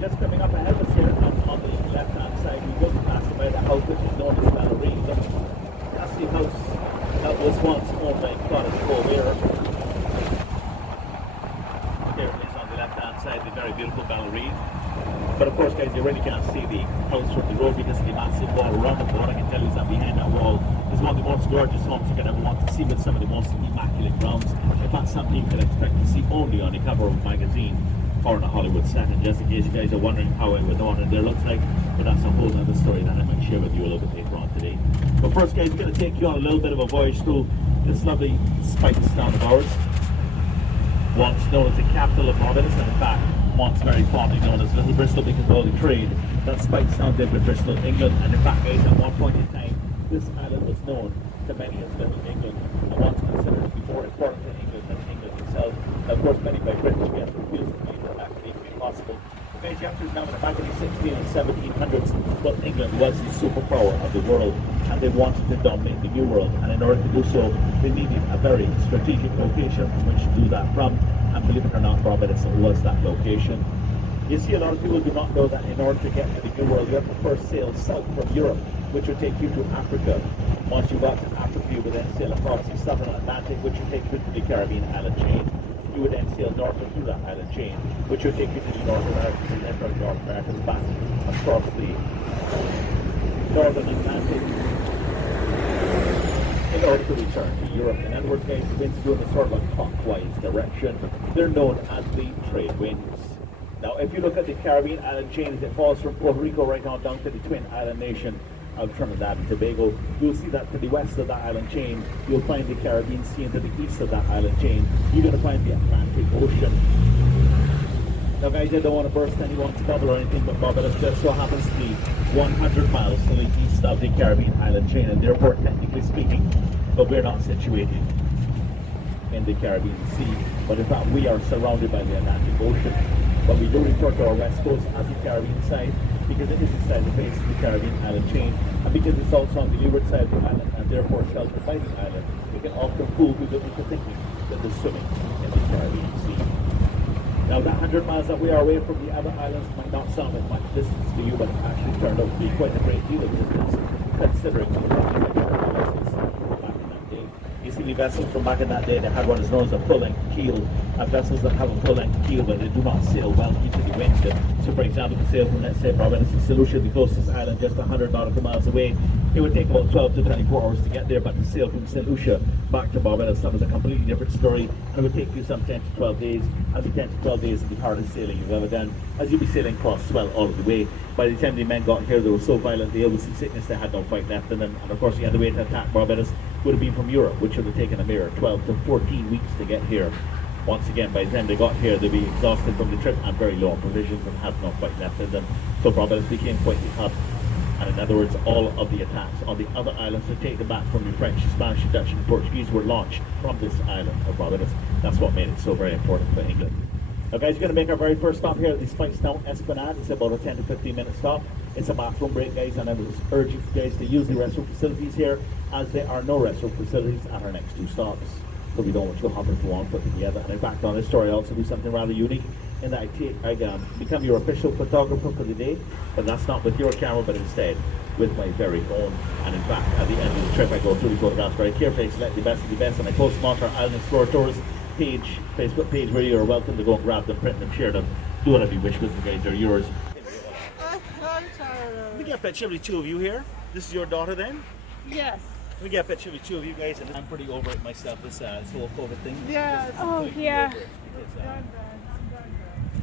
Just coming up ahead of us here on the left-hand side, we will be passing by the house which is known as Ballerine. That's the house that was once owned by Cottage Cove there. There it is on the left-hand side, the very beautiful Ballerine. But of course, guys, you really can't see the house from the road because of the massive wall around it. But what I can tell you is that behind that wall is one of the most gorgeous homes you could ever want to see, with some of the most immaculate grounds. In fact, something you could expect to see only on the cover of a magazine or in a Hollywood set. And just in case you guys are wondering how I would know what it there looks like, but that's a whole other story that I might share with you a little bit later on today. But first, guys, I'm going to take you on a little bit of a voyage through this lovely Spikes town of ours, once known as the capital of Barbados, and in fact once very fondly known as Little Bristol because of all the trade that Spikes town did with Bristol, England. And in fact, guys, at one point in time this island was known to many as Little England, and once considered to be more important to England than England itself. And of course, many by British guests refused to believe that that could even be possible. Guys, you have to remember that back in the 1600s and 1700s, well, England was the superpower of the world, and they wanted to dominate the New World. And in order to do so, they needed a very strategic location from which to do that from. And believe it or not, Barbados was that location. You see, a lot of people do not know that in order to get to the New World, you have to first sail south from Europe, which would take you to Africa. Once you got to Africa, you would then sail across the southern Atlantic, which would take you to the Caribbean island chain. You would then sail north through that island chain, which would take you to the North America, and then from North America back across the northern Atlantic in order to return to Europe. In other words, guys, the winds go in a sort of a clockwise direction. They're known as the trade winds. Now, if you look at the Caribbean island chain as it falls from Puerto Rico right on down to the twin island nation of Trinidad and Tobago, you'll see that to the west of that island chain, you'll find the Caribbean Sea, and to the east of that island chain, you're going to find the Atlantic Ocean. Now, guys, I don't want to burst anyone's bubble or anything, but Barbados just so happens to be 100 miles to the east of the Caribbean island chain, and therefore, technically speaking, but we're not situated in the Caribbean Sea, but in fact, we are surrounded by the Atlantic Ocean. But we do refer to our west coast as the Caribbean side because it is the side that faces the Caribbean island chain, and because it's also on the leeward side of the island and therefore sheltered by the island, it can often fool people into thinking that they're swimming in the Caribbean Sea. Now, that 100 miles that we are away from the other islands might not sound like much distance to you, but it actually turned out to be quite a great deal of distance, considering the fact that there were vessels back in that day. You see, the vessels from back in that day, they had what is known as a full-length keel. Vessels that have a full-length keel, but they do not sail well into the wind. So, for example, to sail from, let's say, Barbados to St. Lucia, the closest island, just 100 nautical miles away, it would take about 12 to 24 hours to get there, but to sail from St. Lucia back to Barbados, that was a completely different story, and it would take you some 10 to 12 days, and the 10 to 12 days is the hardest sailing you've ever done, as you'd be sailing across swell all of the way. By the time the men got here, they were so violent, they with seasickness, they had no fight left in them, and of course the other way to attack Barbados would have been from Europe, which would have taken a mere 12 to 14 weeks to get here. Once again, by the time they got here, they'd be exhausted from the trip and very low on provisions and had no fight left in them. So Barbados became quite the hub. And in other words, all of the attacks on the other islands to take them back from the French, Spanish, Dutch and Portuguese were launched from this island of Barbados. That's what made it so very important for England. Now, guys, we're going to make our very first stop here at the Spikes Town Esplanade. It's about a 10 to 15 minute stop. It's a bathroom break, guys, and I was urging you guys to use the restroom facilities here, as there are no restroom facilities at our next two stops. So we don't want you to hop into one, put them together. And in fact, on this story, I also do something rather unique in that I become your official photographer for the day, but that's not with your camera, but instead with my very own. And in fact, at the end of the trip, I go through the photographs very carefully, select the best of the best, and I post them onto our Island Explorer Tours page, Facebook page, where you are welcome to go and grab them, print them, share them, Do whatever you wish with the guys, they're yours. I'm tired of Let me it. get a picture of the two of you here. This is your daughter then? Yes. Let me get a picture of the two of you guys. And I'm pretty over it myself, this whole COVID thing. Yes. Just Oh, completely yeah. over it because, Done.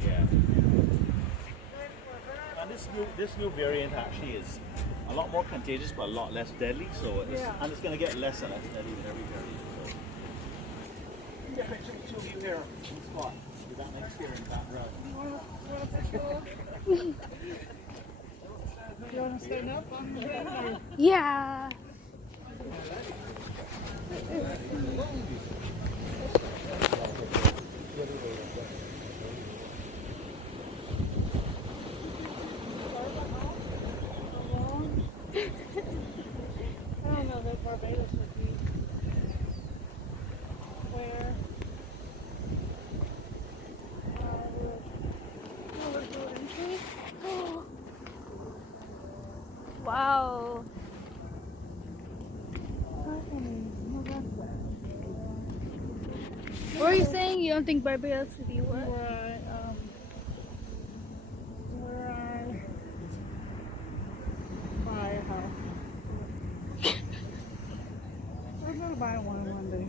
yeah. And this new variant actually is a lot more contagious, but a lot less deadly. So it's, Yeah. and it's going to get less and less deadly with every variant. So. Get a picture of the two of you here on the spot. With that next here in the background. You want to stand up? Yeah. I don't know that Barbados would be where We're going to. Wow. What are you saying? You don't think Barbados would be what? where I buy a house. I'm gonna buy one day.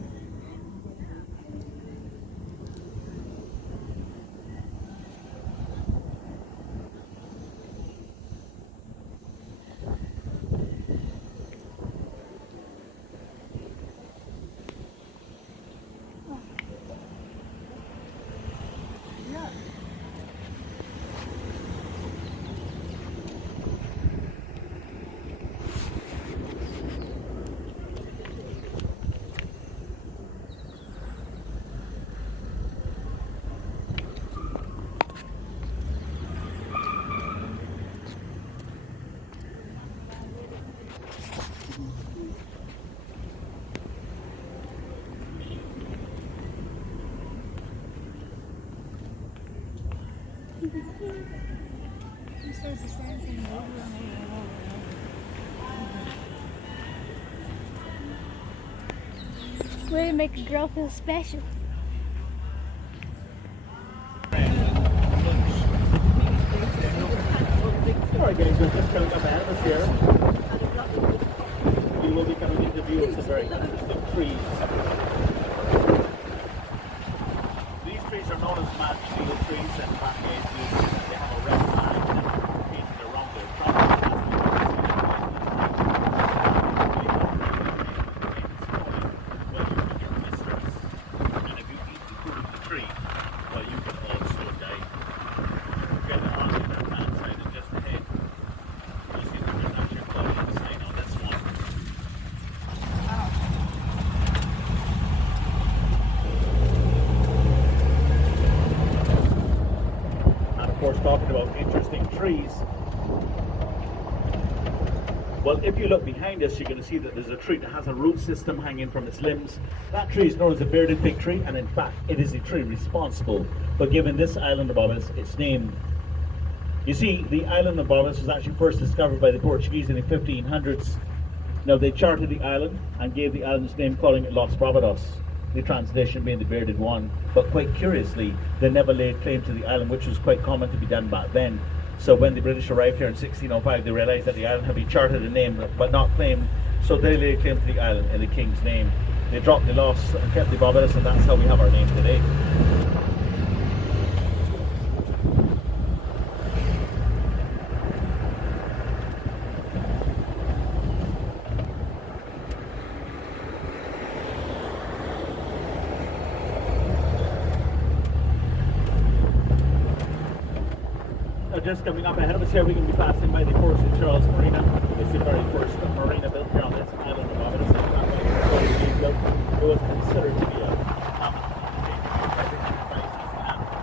He says the same thing over and over and over and over. Way to make a girl feel special. Alright guys, we're just coming up ahead of us here. We will be coming into view of some very interesting trees. These trees are known as mad shield trees, and in fact they have a red flag painted around their trunk. And if you eat the fruit of the tree, well, you can also die. Get it on the left-hand side and just ahead. You see that there's actually a cloudy sign on this one. And of course, talking about interesting trees. Well, if you look behind us, you're going to see that there's a tree that has a root system hanging from its limbs. That tree is known as a bearded fig tree, and in fact, it is the tree responsible for giving this island of Barbados its name. You see, the island of Barbados was actually first discovered by the Portuguese in the 1500s. Now, they charted the island and gave the island its name, calling it Los Barbados, the translation being the bearded one. But quite curiously, they never laid claim to the island, which was quite common to be done back then. So when the British arrived here in 1605, they realized that the island had been charted a name but not claimed, so they laid claim to the island in the king's name. They dropped the Los and kept the Barbados, and that's how we have our name today. Just coming up ahead of us here, we're going to be passing by the Port St. Charles Marina. It's the very first marina built here on this island of Barbados. It was considered to be a common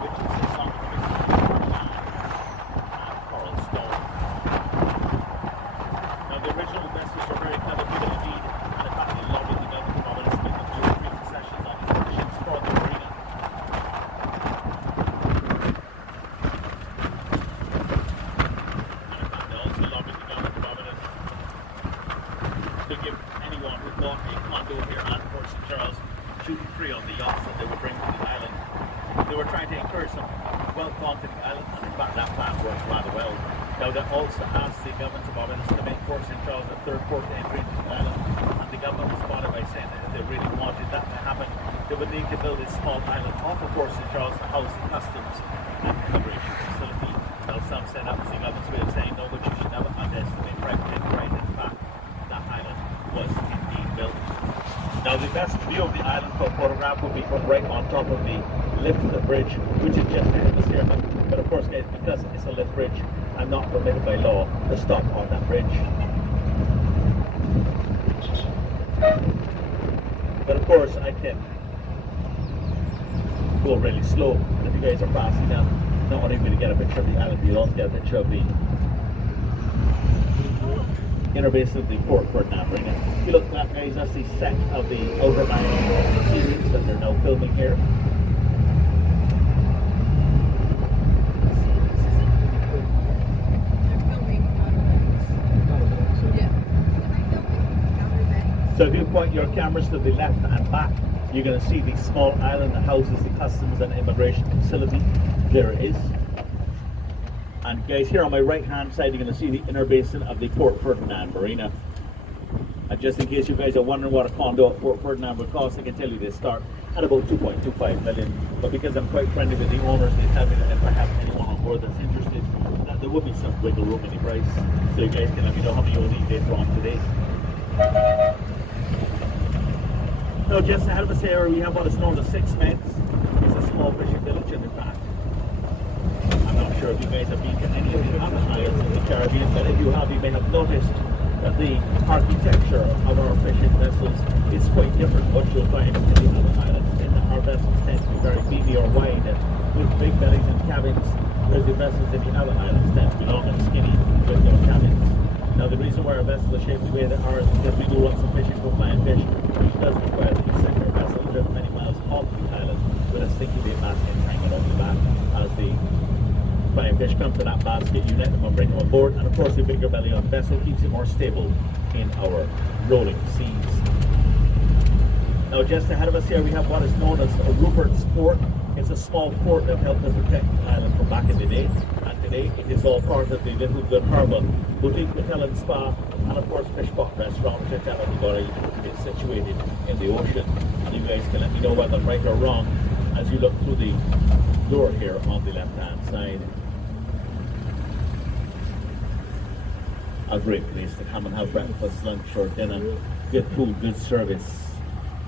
which is the song of coral stone. Now, the original investors were very clever people indeed, and in fact, they lobbied the government of Barbados to make them do 3 concessions on the ships for the marina. To give anyone who bought a condo here at Port St. Charles 2% Now they also asked the government of Barbados to make Port St. Charles the third port to entry into the island, and the government responded by saying that if they really wanted that to happen, they would need to build a small island off of Port St. Charles to house the customs and immigration facility. Now some said that was the government's way of saying no, but you should never underestimate right in fact that island was indeed built. Now the best view of the island for a photograph will be from right on top of the lift bridge, which is just ahead of us here. But of course, guys, because it's a lift bridge, I'm not permitted by law to stop on that bridge. But of course, I can go really slow. And if you guys are passing down, not only will you get a picture of the island, you'll also get a picture of the inner base of the Port Ferdinand Marina. If you look at that, guys, that's the set of the Outer Banks series that they're now filming here. So if you point your cameras to the left and back, you're going to see the small island that houses the customs and immigration facility. There it is. And guys, here on my right hand side, you're going to see the inner basin of the Port Ferdinand Marina. And just in case you guys are wondering what a condo at Port Ferdinand would cost, I can tell you they start at about 2.25 million. But because I'm quite friendly with the owners, they tell me that if I have anyone on board that's interested, that there will be some wiggle room in the price. So you guys can let me know how many you'll need later on today. Now just ahead of us here we have what is known as Six Ments. It's a small fishing village in the back. I'm not sure if you guys have been to any of the other islands in the Caribbean, but if you have, you may have noticed that the architecture of our fishing vessels is quite different from what you'll find in the other islands. In that our vessels tend to be very beamy or wide with big bellies and cabins, whereas the vessels in the other islands tend to be long and skinny with no cabins. Now the reason why our vessels are shaped the way they are is because we do lots of fishing for flying fish, which does require that we send our vessel driven many miles off the island with a sticky bait basket hanging on the back. As the flying fish come to that basket, you net them and bring them on board, and of course the bigger belly on the vessel keeps it more stable in our rolling seas. Now just ahead of us here we have what is known as Rupert's Fort. It's a small fort that helped us protect the island from back in the day, and today it is all part of the Little Good Harbour Boutique Hotel and Spa, and of course Fish Pot Restaurant, which I tell everybody is situated in the ocean. And you guys can let me know whether I'm right or wrong as you look through the door here on the left hand side. A great place to come and have breakfast, lunch or dinner. Good food, good service,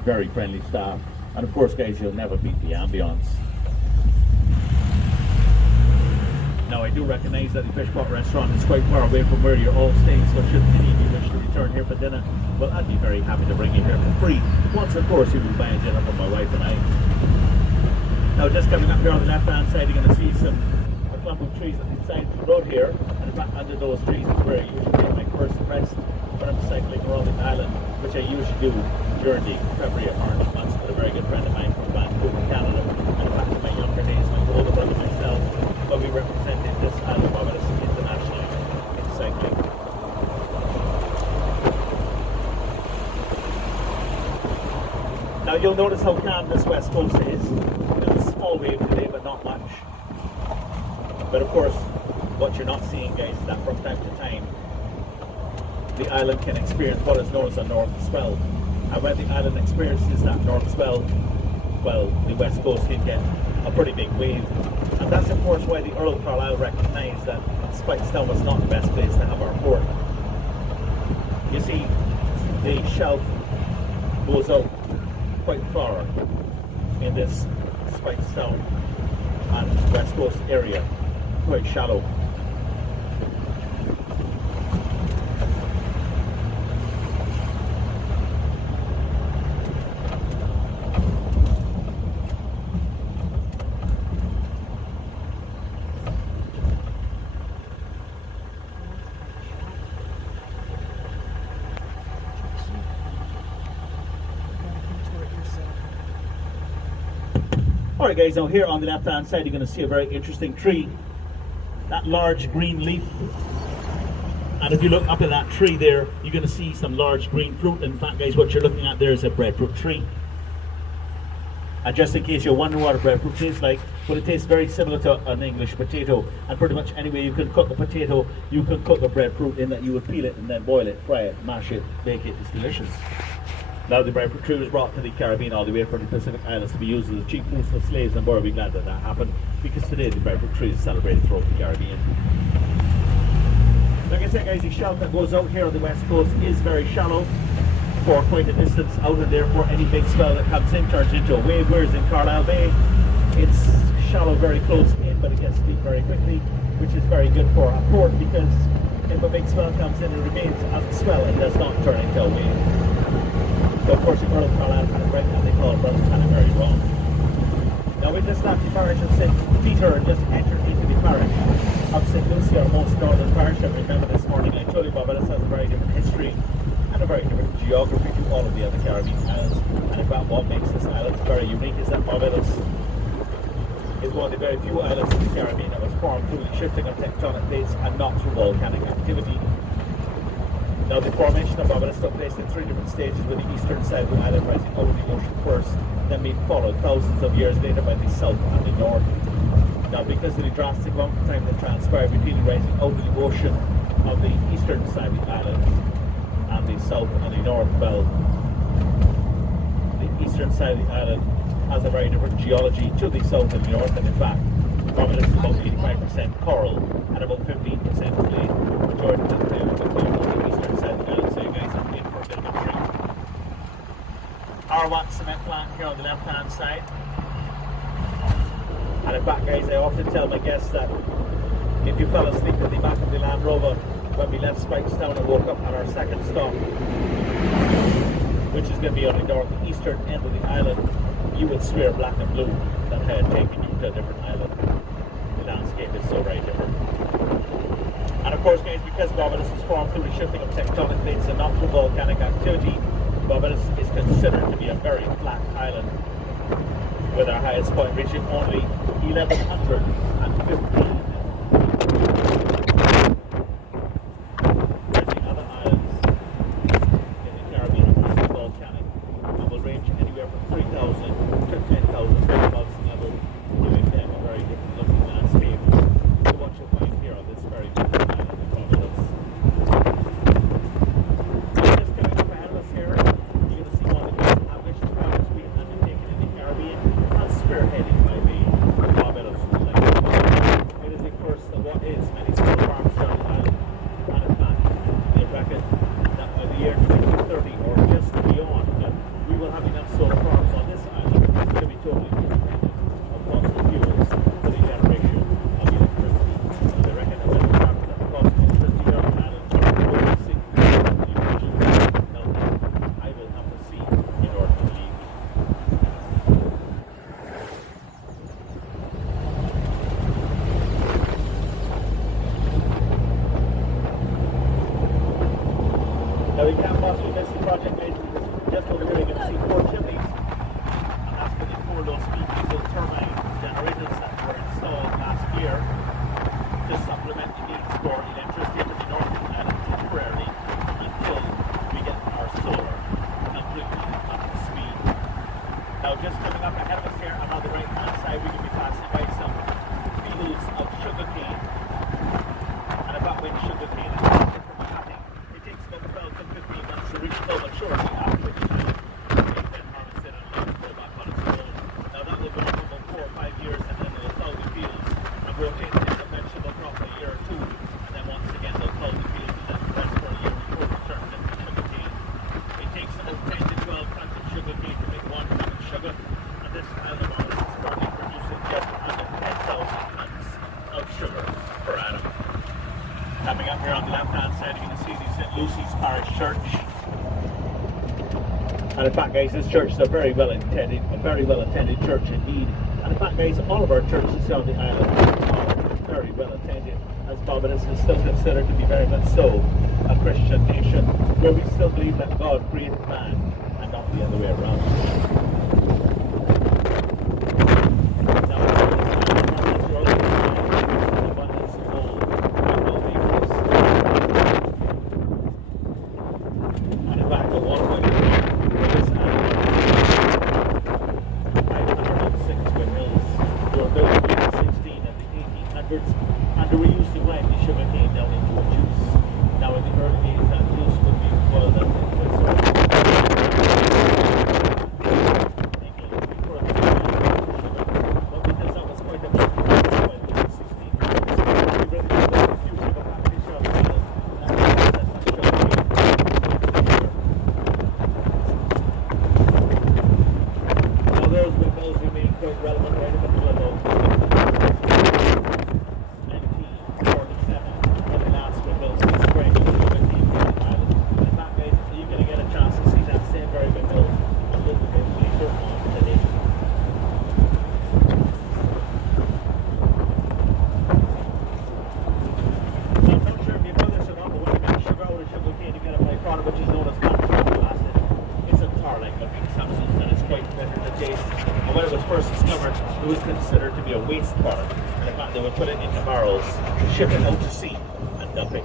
very friendly staff. And of course, guys, you'll never beat the ambience. Now, I do recognize that the Fish Pot Restaurant is quite far away from where you're all staying, so should any of you wish to return here for dinner, well, I'd be very happy to bring you here for free. Once, of course, you will buy a dinner for my wife and I. Now, just coming up here on the left-hand side, you're going to see a clump of trees at the side of the road here, and in fact, under those trees is where I usually take my first rest when I'm cycling around the island, which I usually do during the February or March months with a very good friend of mine from Vancouver, Canada. And back in my younger days, my older brother and myself, but we represented this island of Barbados internationally in cycling. Now you'll notice how calm this west coast is. There's a small wave today, but not much. But of course, what you're not seeing, guys, is that from time to time, the island can experience what is known as a north swell. And when the island experiences that north swell, well, the west coast can get a pretty big wave. And that's of course why the Earl of Carlisle recognised that Spikestown was not the best place to have our port. You see, the shelf goes out quite far in this Spikestown and west coast area, quite shallow. Alright guys, now here on the left hand side you're going to see a very interesting tree. That large green leaf. And if you look up at that tree there, you're going to see some large green fruit. In fact guys, what you're looking at there is a breadfruit tree. And just in case you're wondering what a breadfruit tastes like, but it tastes very similar to an English potato. And pretty much any way you can cook a potato, you can cook a breadfruit in that you would peel it and then boil it, fry it, mash it, bake it. It's delicious. Now the breadfruit tree was brought to the Caribbean all the way from the Pacific Islands to be used as a cheap food for slaves, and we're really glad that that happened, because today the breadfruit tree is celebrated throughout the Caribbean. Like I said, guys, the shelf that goes out here on the west coast is very shallow for quite a distance out, and therefore any big swell that comes in turns into a wave. Whereas in Carlisle Bay, it's shallow very close in, but it gets deep very quickly, which is very good for a port, because if a big swell comes in, it remains as a swell and does not turn into a wave. So of course, the Earl of Carlisle kind of right now they call it, but it's kind of very wrong. Now we just left the parish of St. Peter and just entered into the parish of St. Lucy, our most northern parish. And remember this morning I told you Barbados has a very different history and a very different geography to all of the other Caribbean islands. And in fact, what makes this island very unique is that Barbados is one of the very few islands in the Caribbean that was formed through the shifting of tectonic plates and not through volcanic activity. Now the formation of Barbados took place in 3 different stages, with the eastern side of the island rising out of the ocean first, then being followed thousands of years later by the south and the north. Now because of the drastic amount of time that transpired between the rising out of the ocean of the eastern side of the island and the south and the north, well, the eastern side of the island has a very different geology to the south and the north, and in fact Barbados is about 85% coral and about 15% clay. The majority of the clay is on the eastern side of the island, so you guys have been for a bit of a treat. Our one cement plant here on the left hand side. And in fact, guys, I often tell my guests that if you fell asleep at the back of the Land Rover when we left Spikestown and woke up at our second stop, which is going to be on the northeastern end of the island, you would swear black and blue that I had taken you to a different island. The landscape is so very different. And of course, guys, because Barbados was formed through the shifting of tectonic plates and not through volcanic activity, Barbados is considered to be a very flat island, with our highest point reaching only 1,150. Whereas the other islands in the Caribbean are mostly volcanic and will range anywhere from 3,000 to 10,000 feet above sea level, giving them a very different looking landscape to what you'll find here on this very beautiful island of Barbados. So just coming up ahead of us here, you're going to see one of the most ambitious projects we have undertaken in the Caribbean, and spearheaded by the Barbados Electric. It is the first of what is many solar farms on the island, and in fact, they reckon that by the year 2030 or just beyond, we will have enough solar farms on this island to be totally independent of fossil fuels for the generation of electricity. And they reckon that when the farm that the cost of electricity here on the island will be significantly reduced. Now that I will have to see in order to believe. Now we can't possibly miss the project, guys, because just over here you're going to see 4 chimneys, and that's for the 4 low-speed diesel turbine generators that were installed last year to supplement the needs for electricity to the north of the island temporarily until we get our solar completely up to speed. Now just coming up ahead of us here, and on the right hand side we can be passing by some fields of sugarcane. And about when sugarcane is harvested from a cutting, it takes about 12 to 15 months to reach full maturity, after which time it's then harvested and let it go back on its own. Now that will go on for about 4 or 5 years, and then they'll plough the fields and rotate it into a vegetable crop for a year or 2, and then once again they'll plough the fields and then rest for a year before we turn it into sugarcane. It takes about 10 to 12 tons of sugarcane to make 1 ton of sugar, and this island of ours is currently producing just under 10,000 tons of sugar per annum. Coming up here on the left-hand side, you can see the St. Lucy's Parish Church. And in fact, guys, this church is a very well attended church indeed. And in fact, guys, all of our churches here on the island are very well attended, as Barbados is still considered to be very much so a Christian nation, where we still believe that God created man and not the other way around. Built were used to grind the sugar cane down into a juice. Now in the early days, that juice would be boiled up into a sort of but because that was quite a big by the late 1600s, we really did a few sugar factories here on the island. That process of sugar cane. Now those windmills remain quite relevant right up until about 1947, when the last windmills in spring sugar cane from the island. In fact, guys, you're going to get a chance to see that same very windmill a little bit later on today. Now, I'm not sure if you know this or not, but when you make sugar out of sugar cane, you get a byproduct which is known as natural acid. It's a tar-like looking substance and it's quite bitter to taste. And when it was first discovered, it was considered to be a waste product. And in fact, they would put it into barrels, ship it out to sea, and dump it.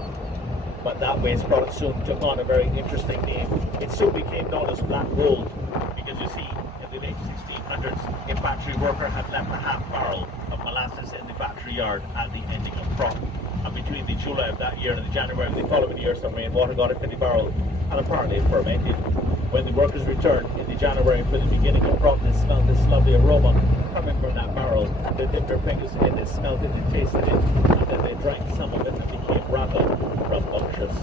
But that waste product soon took on a very interesting name. It soon became known as black gold, because you see, in the late 1600s, a factory worker had left a half barrel of molasses in the factory yard at the ending of crop. And between the July of that year and the January of the following year, some rainwater got into the barrel, and apparently it fermented. When the workers returned in the January for the beginning of crop, they smelled this lovely aroma coming from that barrel. They dipped their fingers in it, smelled it, they tasted it, and then they drank some of it and became rather rambunctious.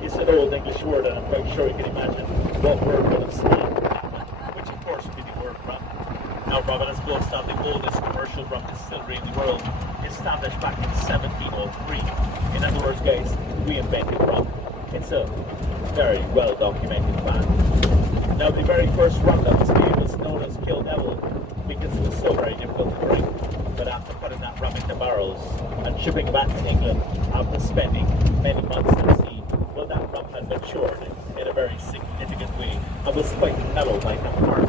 It's an old English word, and I'm quite sure you can imagine what word would have snapped that one, which of course would be the word rum. Now, Barbados boasts of the oldest commercial rum distillery in the world, established back in 1703. In other words, guys, we invented rum. It's a very well documented fact. Now, the very first rum that was made was known as Kill Devil because it was so very difficult to drink. But after putting that rum into barrels and shipping back to England after spending many months at sea, well, that rum had matured in a very significant way and was quite mellow like a heart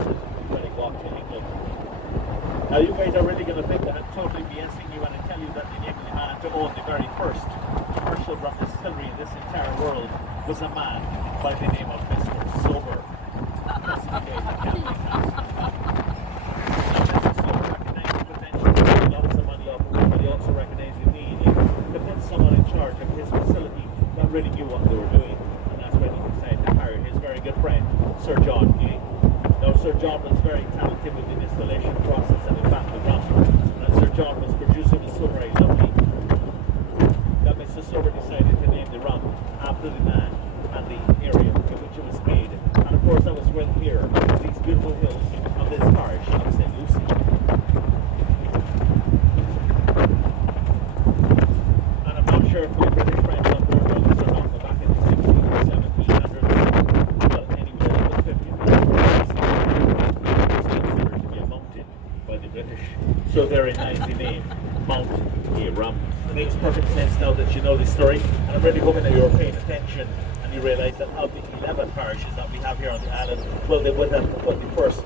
when it got to England. Now, you guys are really going to think that I'm totally BSing you when I tell you that the name of the man to own the very first commercial rum distillery in this entire world was a man by the name of Mr. Sober. Trust me, guys, I can't think fast. Now, Mr. Sober recognized the potential to make lots of money off of it, but he also recognized the need to put someone in charge of his facility that really knew what they were doing. And that's when he decided to hire his very good friend, Sir John Gay. Now, Sir John was very talented with the distillation process and in fact the rum. And Sir John was producing it so very lovely that Mr. Sober decided to name the rum after the man and the area in which it was made. And of course, that was right here, these beautiful hills of this parish of St. Lucy. And I'm not sure if my British friends on board know this or not, but back in the 1600s or 1700s, well, anywhere in the 50s, was considered to be a mountain by the British. So therein lies the name, Mount A Rum. It makes perfect sense now that you know this story, and I'm really hoping that you're paying attention and you realize that of the 11 parishes that we have here on the island, well, they would have put the first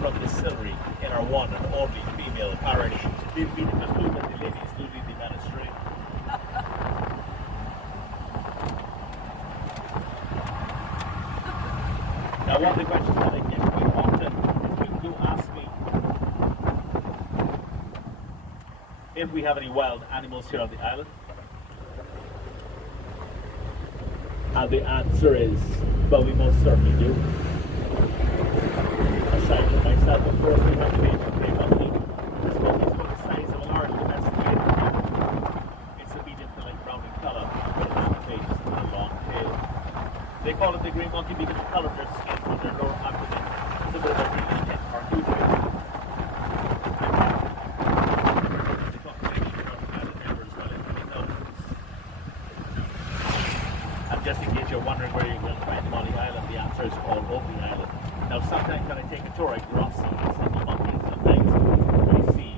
rum distillery in our one and only female parish. They've been included the ladies leaving the ministry. Now, one of the questions that I get quite often is people do ask me if we have any wild animals here on the island. And the answer is, well, we most certainly do. Aside from myself, of course, we have the Asian grey monkey. This monkey is about the size of a large domesticated cat. It's a medium to light brown in colour, with a round face and a long tail. They call it the grey monkey because the colour of their skin on their lower abdomen is a bit of a really thin or huge bit. Just in case you're wondering where you will find them on the island, the answer is all over the island. Now, sometimes when I take a tour, I cross see a single monkey, and sometimes I see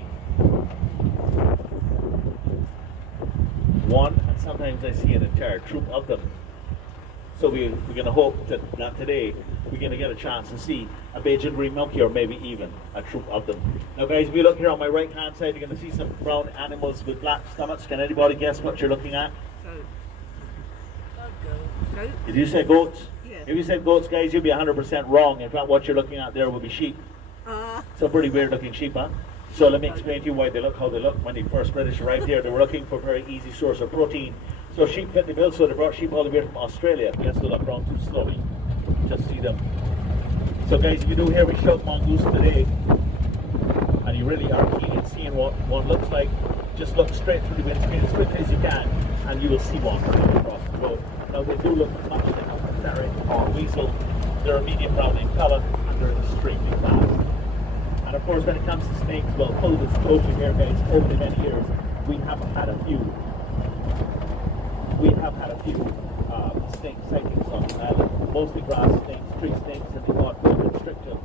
one, and sometimes I see an entire troop of them. So we're going to hope that today we're going to get a chance to see a Bajan green monkey, or maybe even a troop of them. Now, guys, if you look here on my right hand side, you're going to see some brown animals with black stomachs. Can anybody guess what you're looking at? Goat. Did you say goats? Yes. If you said goats, guys, you'd be 100% wrong. In fact, what you're looking at there will be sheep. Some pretty weird looking sheep, huh? So let me explain to you why they look how they look. When the first British arrived here, they were looking for a very easy source of protein. So sheep fit the bill, so they brought sheep all the way from Australia. Let's go around too slowly. Just see them. So guys, if you do hear me shout mongoose today, and you really are keen in seeing what one looks like, just look straight through the windscreen as quickly as you can, and you will see one coming across the road. Now they do look much like a ferret or a weasel. They're a medium brown in colour, and they're extremely fast. And of course, when it comes to snakes, well, full disclosure here, guys, over the many years, we have had a few snake sightings on the island. Mostly grass snakes, tree snakes, and the odd constrictor.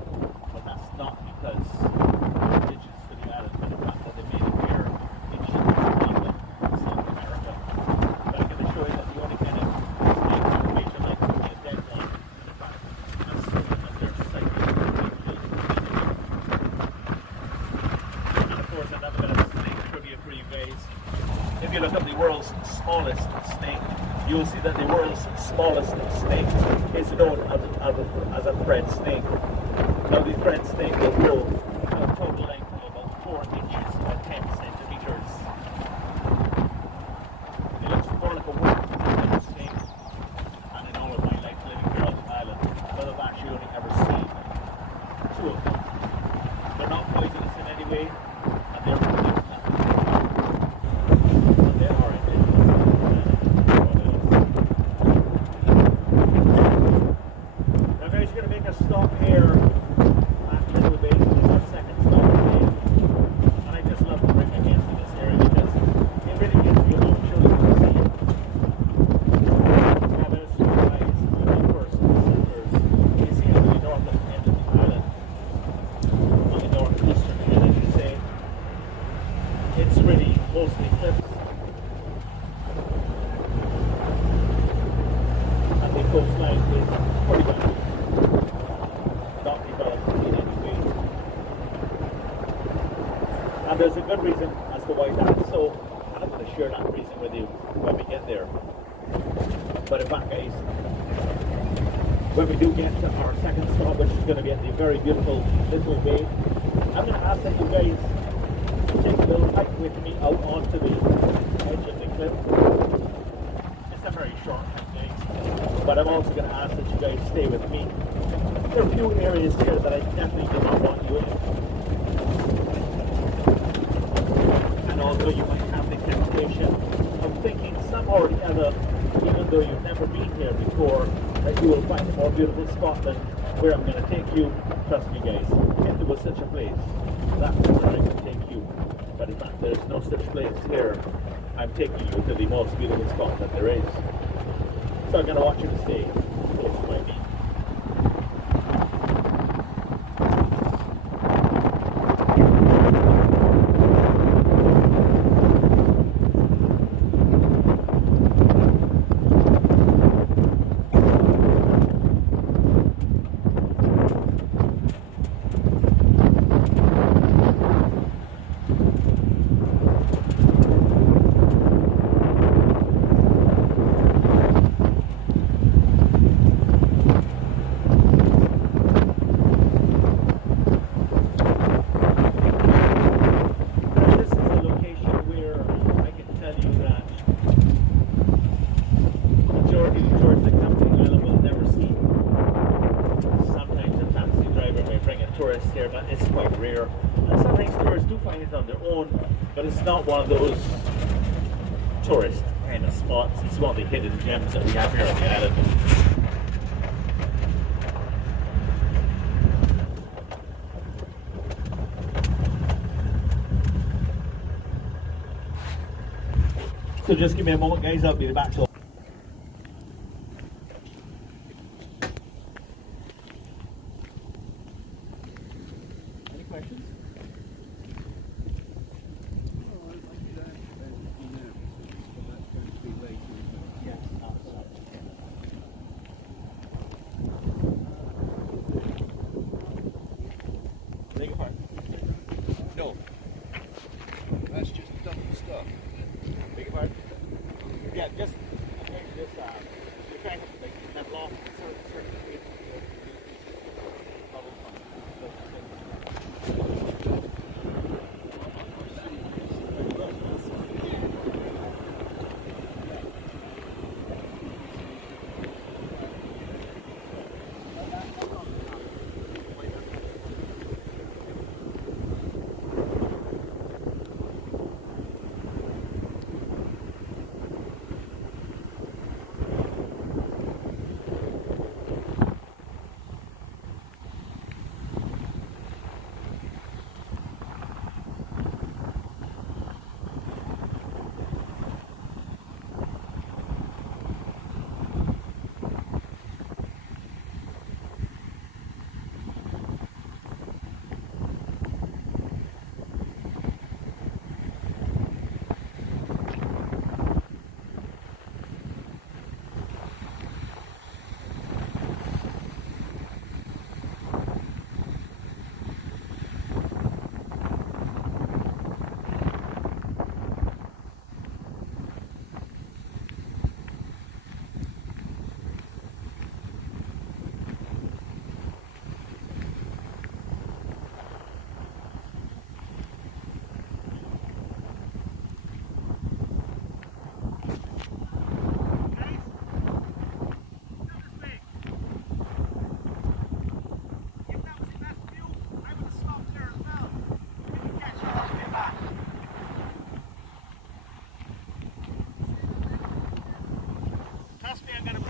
But that's not because they're indigenous to the island, but the fact that they made it here in ships from England, South America. But I'm going to show you that the only kind of snake information like to be a dead one, in fact, as soon as they're sighted, and of course, another bit of snake trivia for you guys. If you look up the world's smallest snake, you will see that the world's smallest snake is known as a thread snake. Now the thread snake will grow a total length of about 4 inches or 10 centimeters. It looks more like a worm snake, and in all of my life living here on the island, I've actually only ever seen 2 of them. They're not poisonous in any way, and they're stop here at Little Bay, our second stop today. And I just love to bring my hands to this area because it really gives you an opportunity to see feathers, flies, and of course settlers. You see on the northern end of the island, on the northeastern end, I should say, it's really mostly cliffs. And the coastline is pretty much not developed in any way. And there's a good reason as to why that's so, and I'm going to share that reason with you when we get there. But in fact, guys, when we do get to our second stop, which is going to be at the very beautiful Little Bay, I'm going to ask that you guys take a little hike with me out onto the edge of the cliff. It's a very short hike, guys, but I'm also going to ask that you guys stay with me. There are a few areas here that I definitely do not want you in. And although you might have the temptation of thinking somehow or the other, even though you've never been here before, that you will find a more beautiful spot than where I'm going to take you, trust me guys, if there was such a place, that's where I could take you. But in fact, there's no such place here. I'm taking you to the most beautiful spot that there is. So I'm going to want you to stay close to my knee. Tourists here, but it's quite rare. And sometimes tourists do find it on their own, but it's not one of those tourist kind of spots. It's one of the hidden gems that we have here on the island. So just give me a moment, guys. I'll be back to. Questions? Yes. Beg your pardon? No. That's just double stuff. Beg your pardon? Yeah, just this, you're trying to like have lost certain bubble.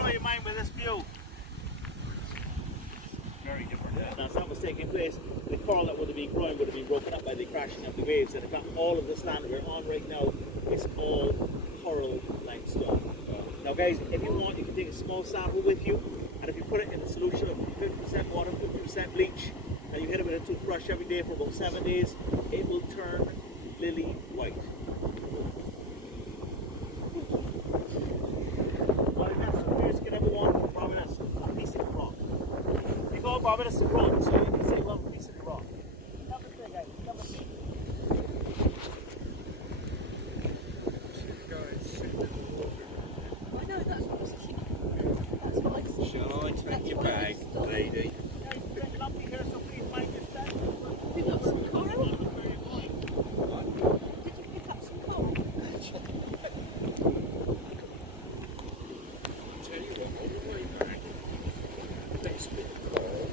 blow your mind with this view. Very different. Now, if that was taking place, the coral that would have been growing would have been broken up by the crashing of the waves. And in fact, all of this land we're on right now is all coral limestone. Now, guys, if you want, you can take a small sample with you, and if you put it in a solution of 50% water, 50% bleach, and you hit it with a toothbrush every day for about 7 days, it will turn lily white. Well, that's the first you ever want from Barbados, a piece of rock. We call Barbados a rock, so you can say, well, a piece of rock. Come and say, guys, come and say. I know that's what I was thinking. That's what I said. Shall I take your bag, lady? Guys, it's been lovely here, so please mind your step. Pick up some coral. Did you pick up some coral? Tell you what, on the way back, best bit of coral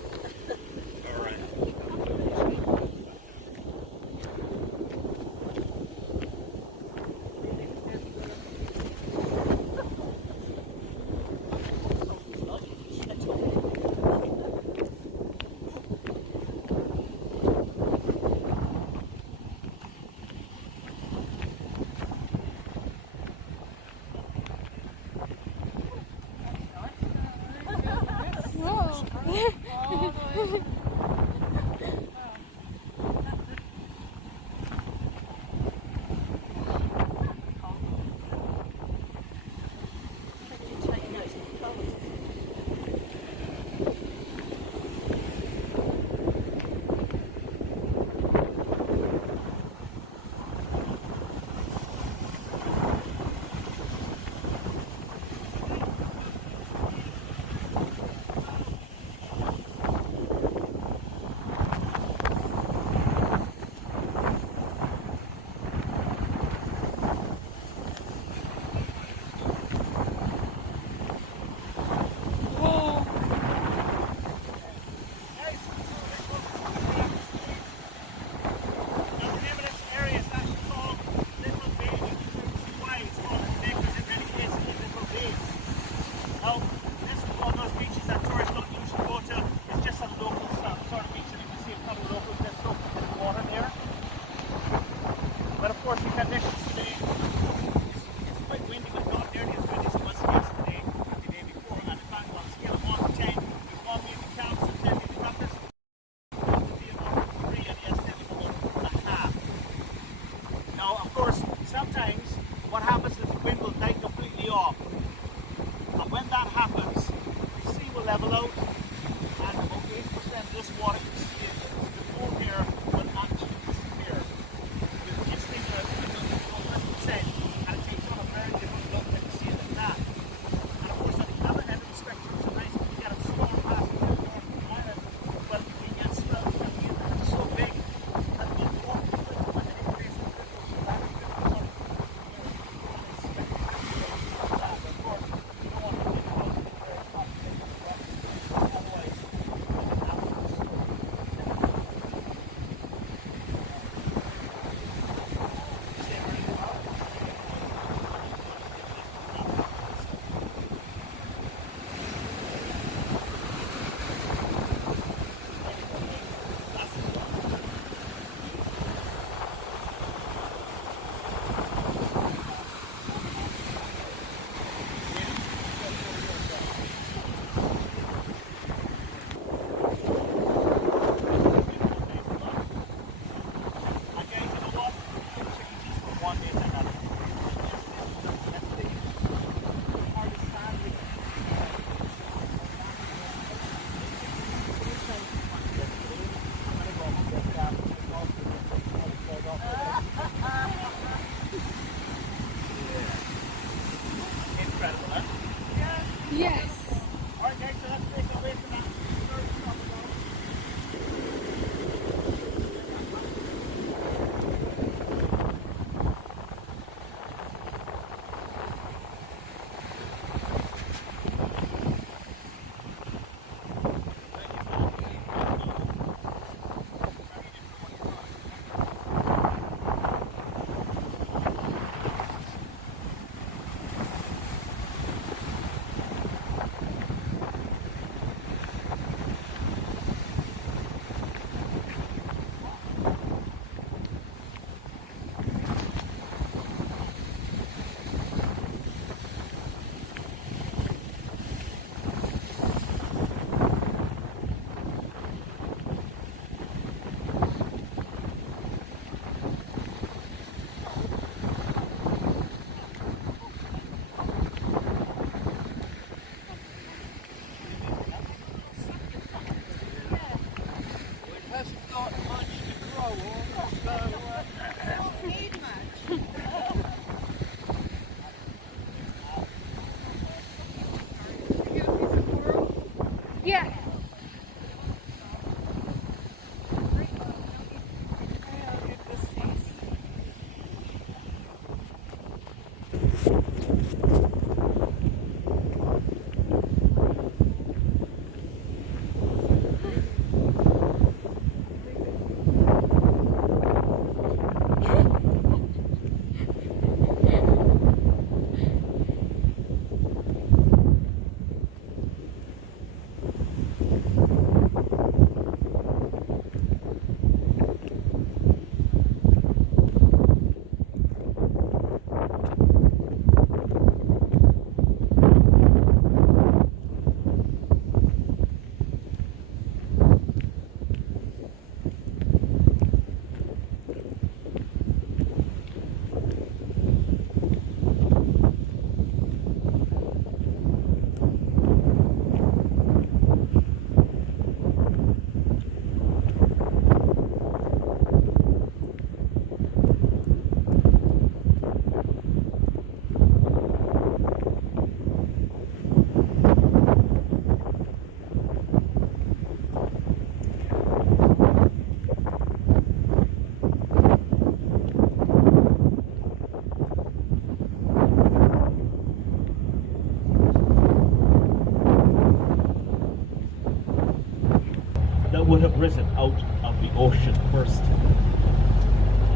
risen out of the ocean first.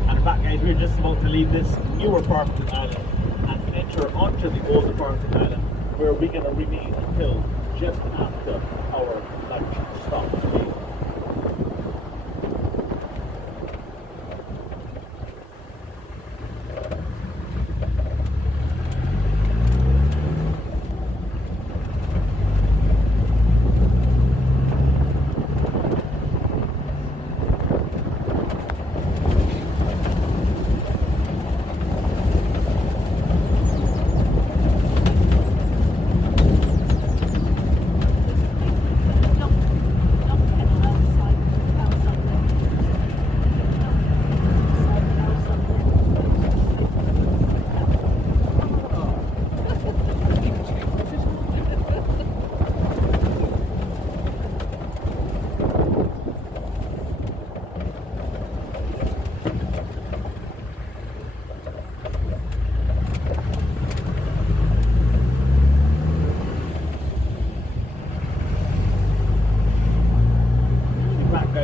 And in fact, guys, we're just about to leave this newer part of the island and enter onto the older part of the island, where we're going to remain until just after our lunch stop today.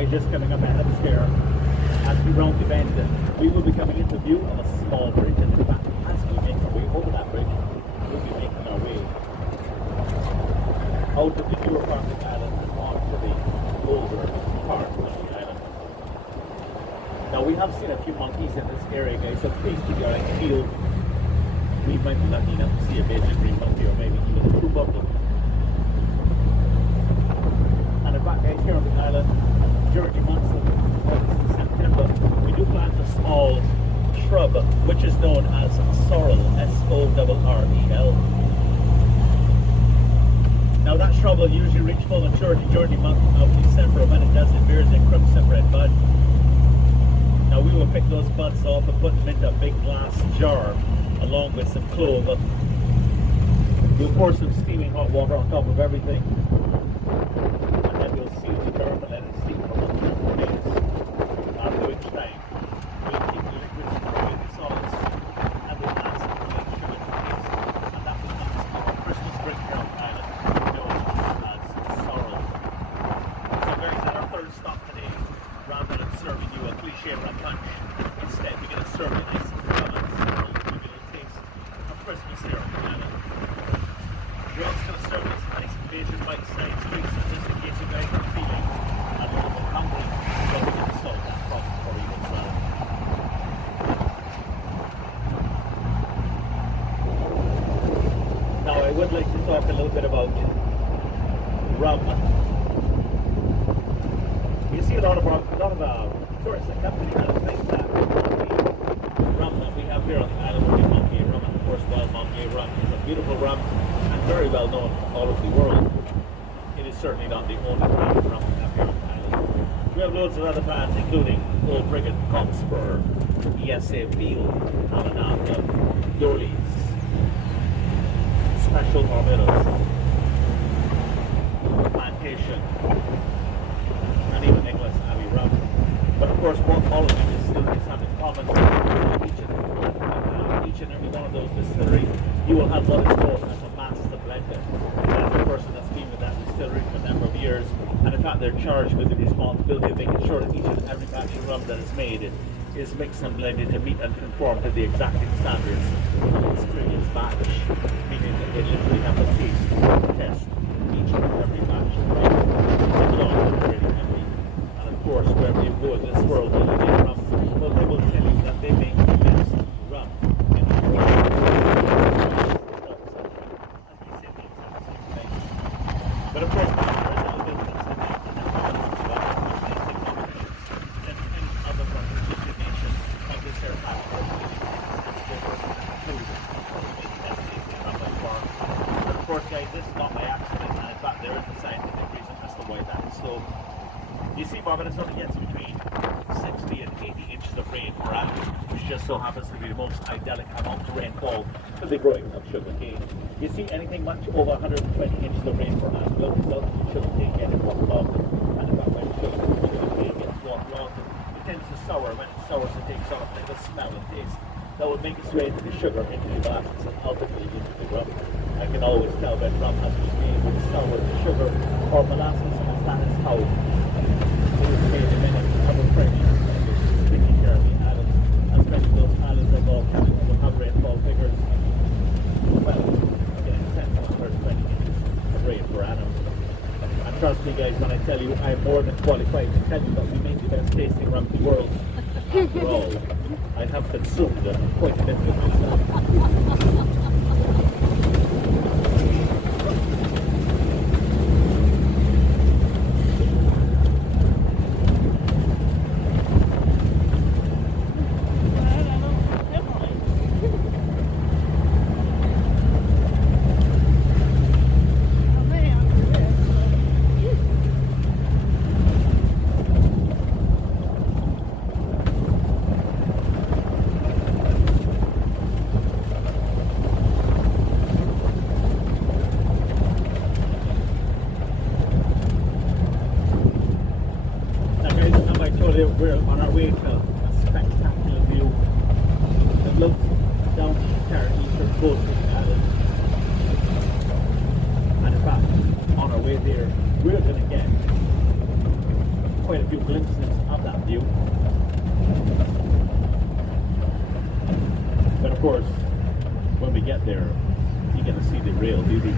Just coming up ahead of us here, as we round the bend, we will be coming into view of a small bridge, and in fact, as we make our way over that bridge, we'll be making our way out of the newer part of the island and onto the older part of the island. Now, we have seen a few monkeys in this area, guys, so please keep your eyes peeled. We might be lucky enough to see a baby green monkey or maybe even a troop of them. And in fact, guys, here on the island, during the months of August and September, we do plant a small shrub which is known as sorrel, S-O-R-R-E-L. Now that shrub will usually reach full maturity during the month of December. When it does, it bears a crimson red bud. Now we will pick those buds off and put them into a big glass jar along with some clove. We'll pour some steaming hot water on top of everything, and then we'll seal the jar and let it steam for about 2 days. After which time, we'll keep the liquids between the solids and we'll add some plain sugar to taste, and that becomes our Christmas drink here on the island, known as sorrel. So guys, at our third stop today, rather than serving you a cliche rum punch, instead we're going to serve you nice rum and sorrel to give you a taste of Christmas here on the island. We're also going to serve this nice Asian bite-sized drinks, and just in case you guys are feeling a little bit hungry, well, we're going to solve that problem for you as well. Now, I would like to talk a little bit about rum. You see a lot of tourists that come to the island think that the rum that we have here on the island, the Monkey rum, and of course Wild Monkey rum, is a beautiful rum and very well known all over the world. It is certainly not the only brand of rum we have here on the island. We have loads of other brands, including Old Brigand, Cockspur, ESA Field, Alanaka, Dorley's, Special Barbados, Plantation, and even Nicholas Abbey rum. But of course, what all of these distilleries have in common, each and every one of those distilleries, you will have what is called as a master blender. That's the person that's been with that distillery for a number of years, and in fact they're charged with the responsibility of making sure that each and every batch of rum that is made is mixed and blended to meet and conform to the exacting standards of experience batch, meaning that they literally have a taste test each and every batch of rum. And of course, wherever you go in this world, when you get rum, well, they will tell you that they make the best rum in the world. But of course, there is a little bit of consideration and other rum distribution like this here past But of course, guys, this is not by accident, and in fact, there is a scientific reason as to why that is so. You see, Barbados only gets between 60 and 80 inches of rain per annum, which just so happens to be the most idyllic amount of rainfall for the growing of sugarcane. You see, anything much over 120 inches of rain per annum will result in sugarcane getting waterlogged, and in fact, when sugarcane gets waterlogged, it tends to sour. When it sours, it takes on a kind of smell and taste that will make its way into the sugar, into the molasses, and ultimately into the rum. I can always tell when rum has been made with sour sugar or molasses, and that is how it is trust me guys when I tell you I'm more than qualified to tell you that we make the best tasting rum in the world. After all, I have consumed quite a bit of it myself. We're on our way to a spectacular view that looks down the entire eastern coast of the island. And in fact, on our way there, we're going to get quite a few glimpses of that view. But of course, when we get there, you're going to see the real beauty.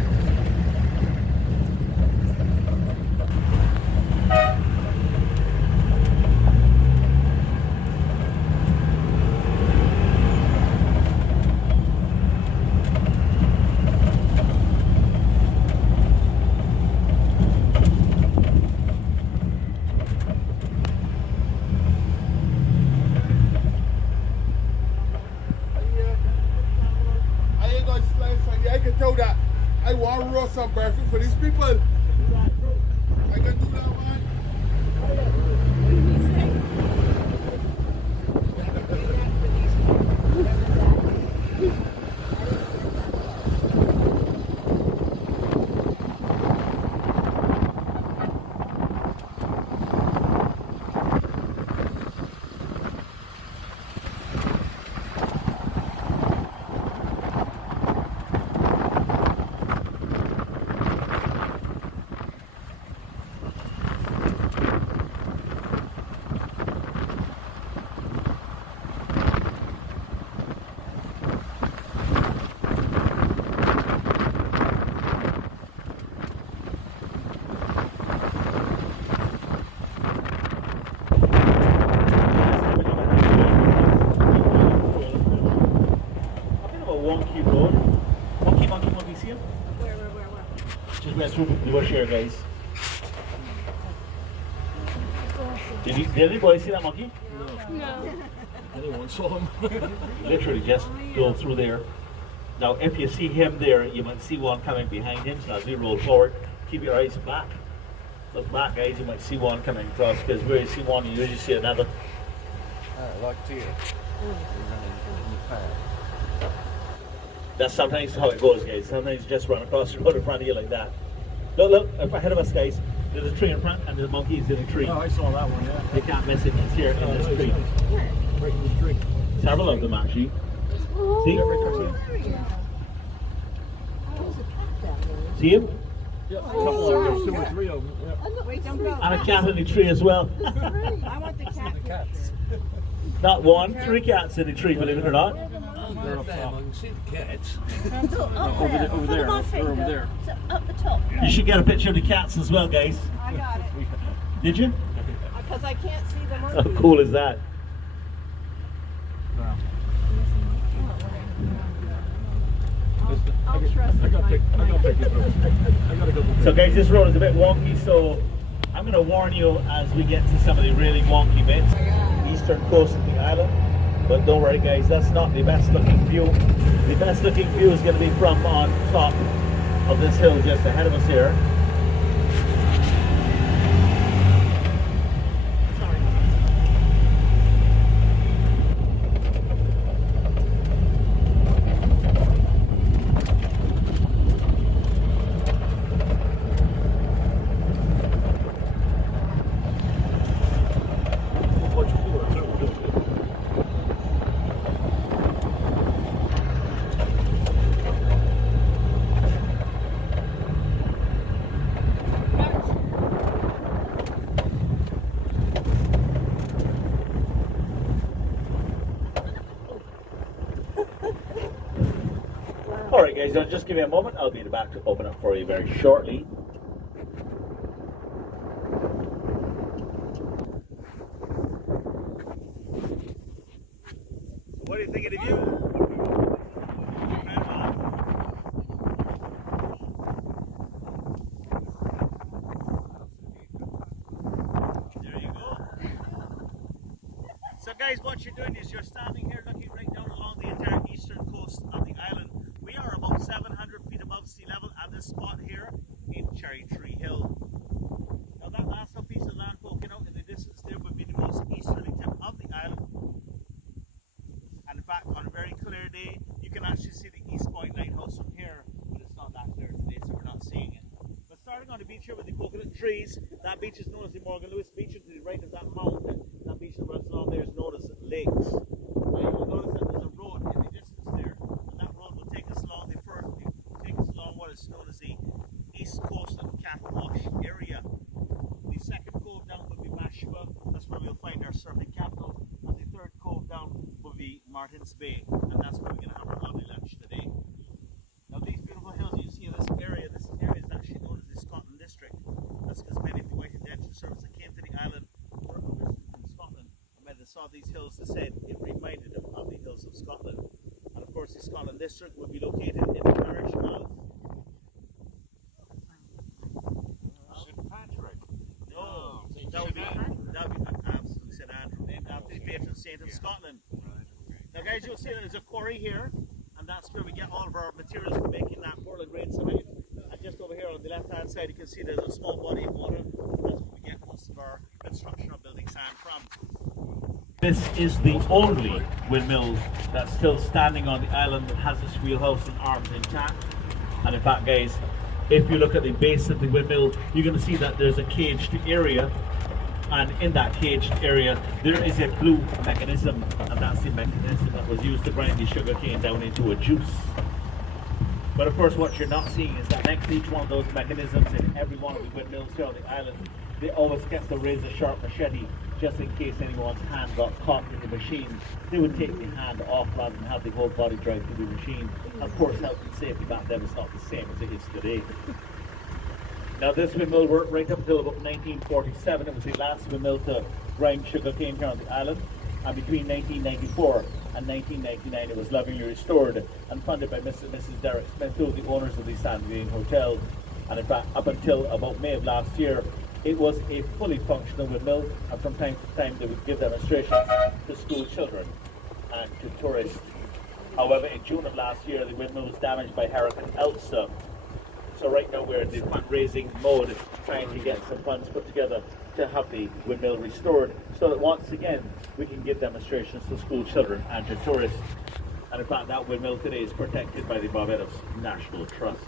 I want to roast some breakfast for these people. I can do that, man. The bush here, guys. Did anybody see that monkey? No. Anyone saw him? Literally just go through there. Now, if you see him there, you might see one coming behind him. So as we roll forward, keep your eyes back. Look back, guys. You might see one coming across because where you see one, you usually see another. Like deer. That's sometimes how it goes, guys. Sometimes you just run across the road in front of you like that. Look, ahead of us, guys. There's a tree in front and the monkey is in a tree. Oh, I saw that one, yeah. They can't miss it. He's here in this tree. Right in the tree. Several of them, actually. See? See him? Yeah, a couple of them. There's 2 or 3 of them. Yeah. Wait, don't go. And a cat in the tree as well. I want the cat. Cats. Not one, 3 cats in the tree, believe it or not. They're up top. I can see the cats. Over there. They're over there. Up the top. You should get a picture of the cats as well, guys. I got it. Did you? Because I can't see the How monkey. cool is that? I'll trust I got pictures. I got a couple. So guys, this road is a bit wonky, so I'm going to warn you as we get to some of the really wonky bits. Eastern coast of the island. But don't worry guys, that's not the best looking view. The best looking view is going to be from on top of this hill just ahead of us here. Alright guys, now just give me a moment, I'll be back to open up for you very shortly. do you think of the view? There you go. So guys, what you're doing is you're standing here looking right down along the entire eastern coast of the island. We are about 700 feet above sea level at this spot here in Cherry Tree Hill. Now that last little piece of land poking out in the distance there would be the most easterly tip of the island. And in fact, on a very clear day, you can actually see the East Point Lighthouse from here, but it's not that clear today, so we're not seeing it. But starting on the beach here with the coconut trees, that beach is known as the Morgan Lewis Beach, and to the right of that mountain, that beach that runs along there is known as Lakes. Now you will notice that there's a road in the distance there, and that road will take us along what is known as the East Coast of Catwash area. The second cove down will be Mashua, that's where we'll find our surfing capital, and the third cove down will be Martins Bay, and that's where we're going to have our lovely lunch today. Now these beautiful hills you see in this area is actually known as the Scotland District. That's because many of the white indentured servants that came to the island were arrested in Scotland, and when they saw these hills they said it reminded them of the hills of Scotland. And of course the Scotland District would be located in the parish of St. Patrick. No, that would be absolutely St. Andrew, named after the patron saint of Scotland. Now guys, you'll see there's a quarry here, and that's where we get all of our materials for making that Portland Rain Cement. And just over here on the left hand side you can see there's a small body of water. That's where we get most of our construction or building sand from. This is the only windmill that's still standing on the island that has its wheelhouse and arms intact. And in fact guys, if you look at the base of the windmill, you're going to see that there's a caged area, and in that caged area there is a blue mechanism, and that's the mechanism that was used to grind the sugar cane down into a juice. But of course what you're not seeing is that next to each one of those mechanisms in every one of the windmills here on the island, they always kept a razor sharp machete just in case anyone's hand got caught in the machine. They would take the hand off rather than have the whole body drive through the machine. Of course health and safety back then was not the same as it is today. Now this windmill worked right up until about 1947. It was the last windmill to grind sugar cane here on the island, and between 1994 and 1999 it was lovingly restored and funded by Mr. and Mrs. Derek Smith, who were the owners of the Sandgreen Hotel. And in fact up until about May of last year it was a fully functional windmill, and from time to time they would give demonstrations to school children and to tourists. However, in June of last year the windmill was damaged by Hurricane Elsa. So right now we're in the fundraising mode, trying to get some funds put together to have the windmill restored, so that once again we can give demonstrations to school children and to tourists. And in fact that windmill today is protected by the Barbados National Trust.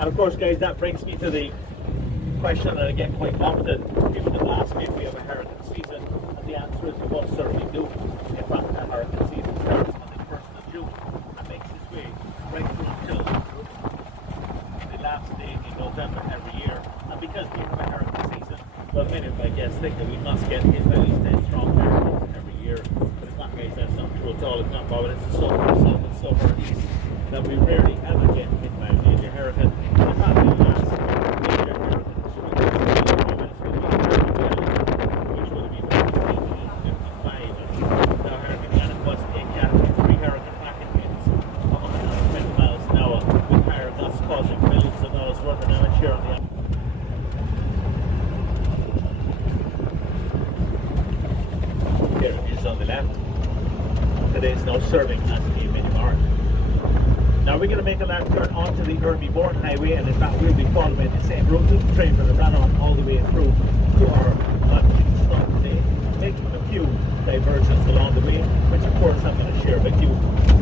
And of course guys, that brings me to the question that I get quite often. People will ask me if we have a hurricane season, and the answer is we most certainly do. In fact, the hurricane season starts on the 1st of June and makes its way right through until the last day in November every year. And because we have a hurricane season, well, many of my guests think that we must get hit by at least 10 strong hurricanes every year. But in fact guys, that's not true at all. It's not Barbados, it's so south and so far east that we rarely ever get hit by a major hurricane. In fact, the last major hurricane which would have been back in 1855. Now Hurricane Janet was a Category 3 hurricane back in winds of 120 miles an hour, with higher gusts causing millions of dollars worth of damage here on the island. There it is on the left. Today is now serving as a mini mart. Now we're going to make a left turn onto the Irby-Bourne Highway, and in fact we'll be following the same route that the train will run on all the way through to our luncheon stop today, making a few diversions along the way, which of course I'm going to share with you.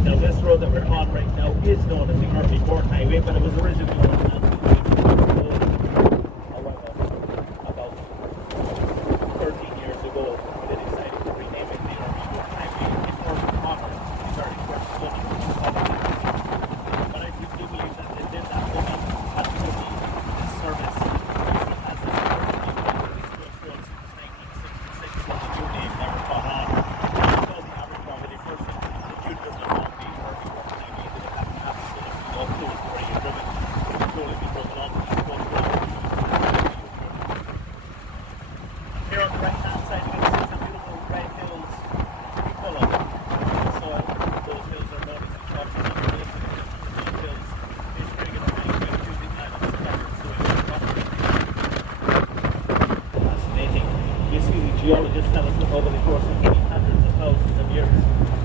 Now this road that we're on right now is known as the Irby-Bourne Highway, but it was originally known as the However, about 13 years ago they decided to rename it the Irby-Bourne Highway in order to honor the very first woman of the country. But I do believe that they did that woman had to be this service as a geologists tell us that over the course of many hundreds of thousands of years,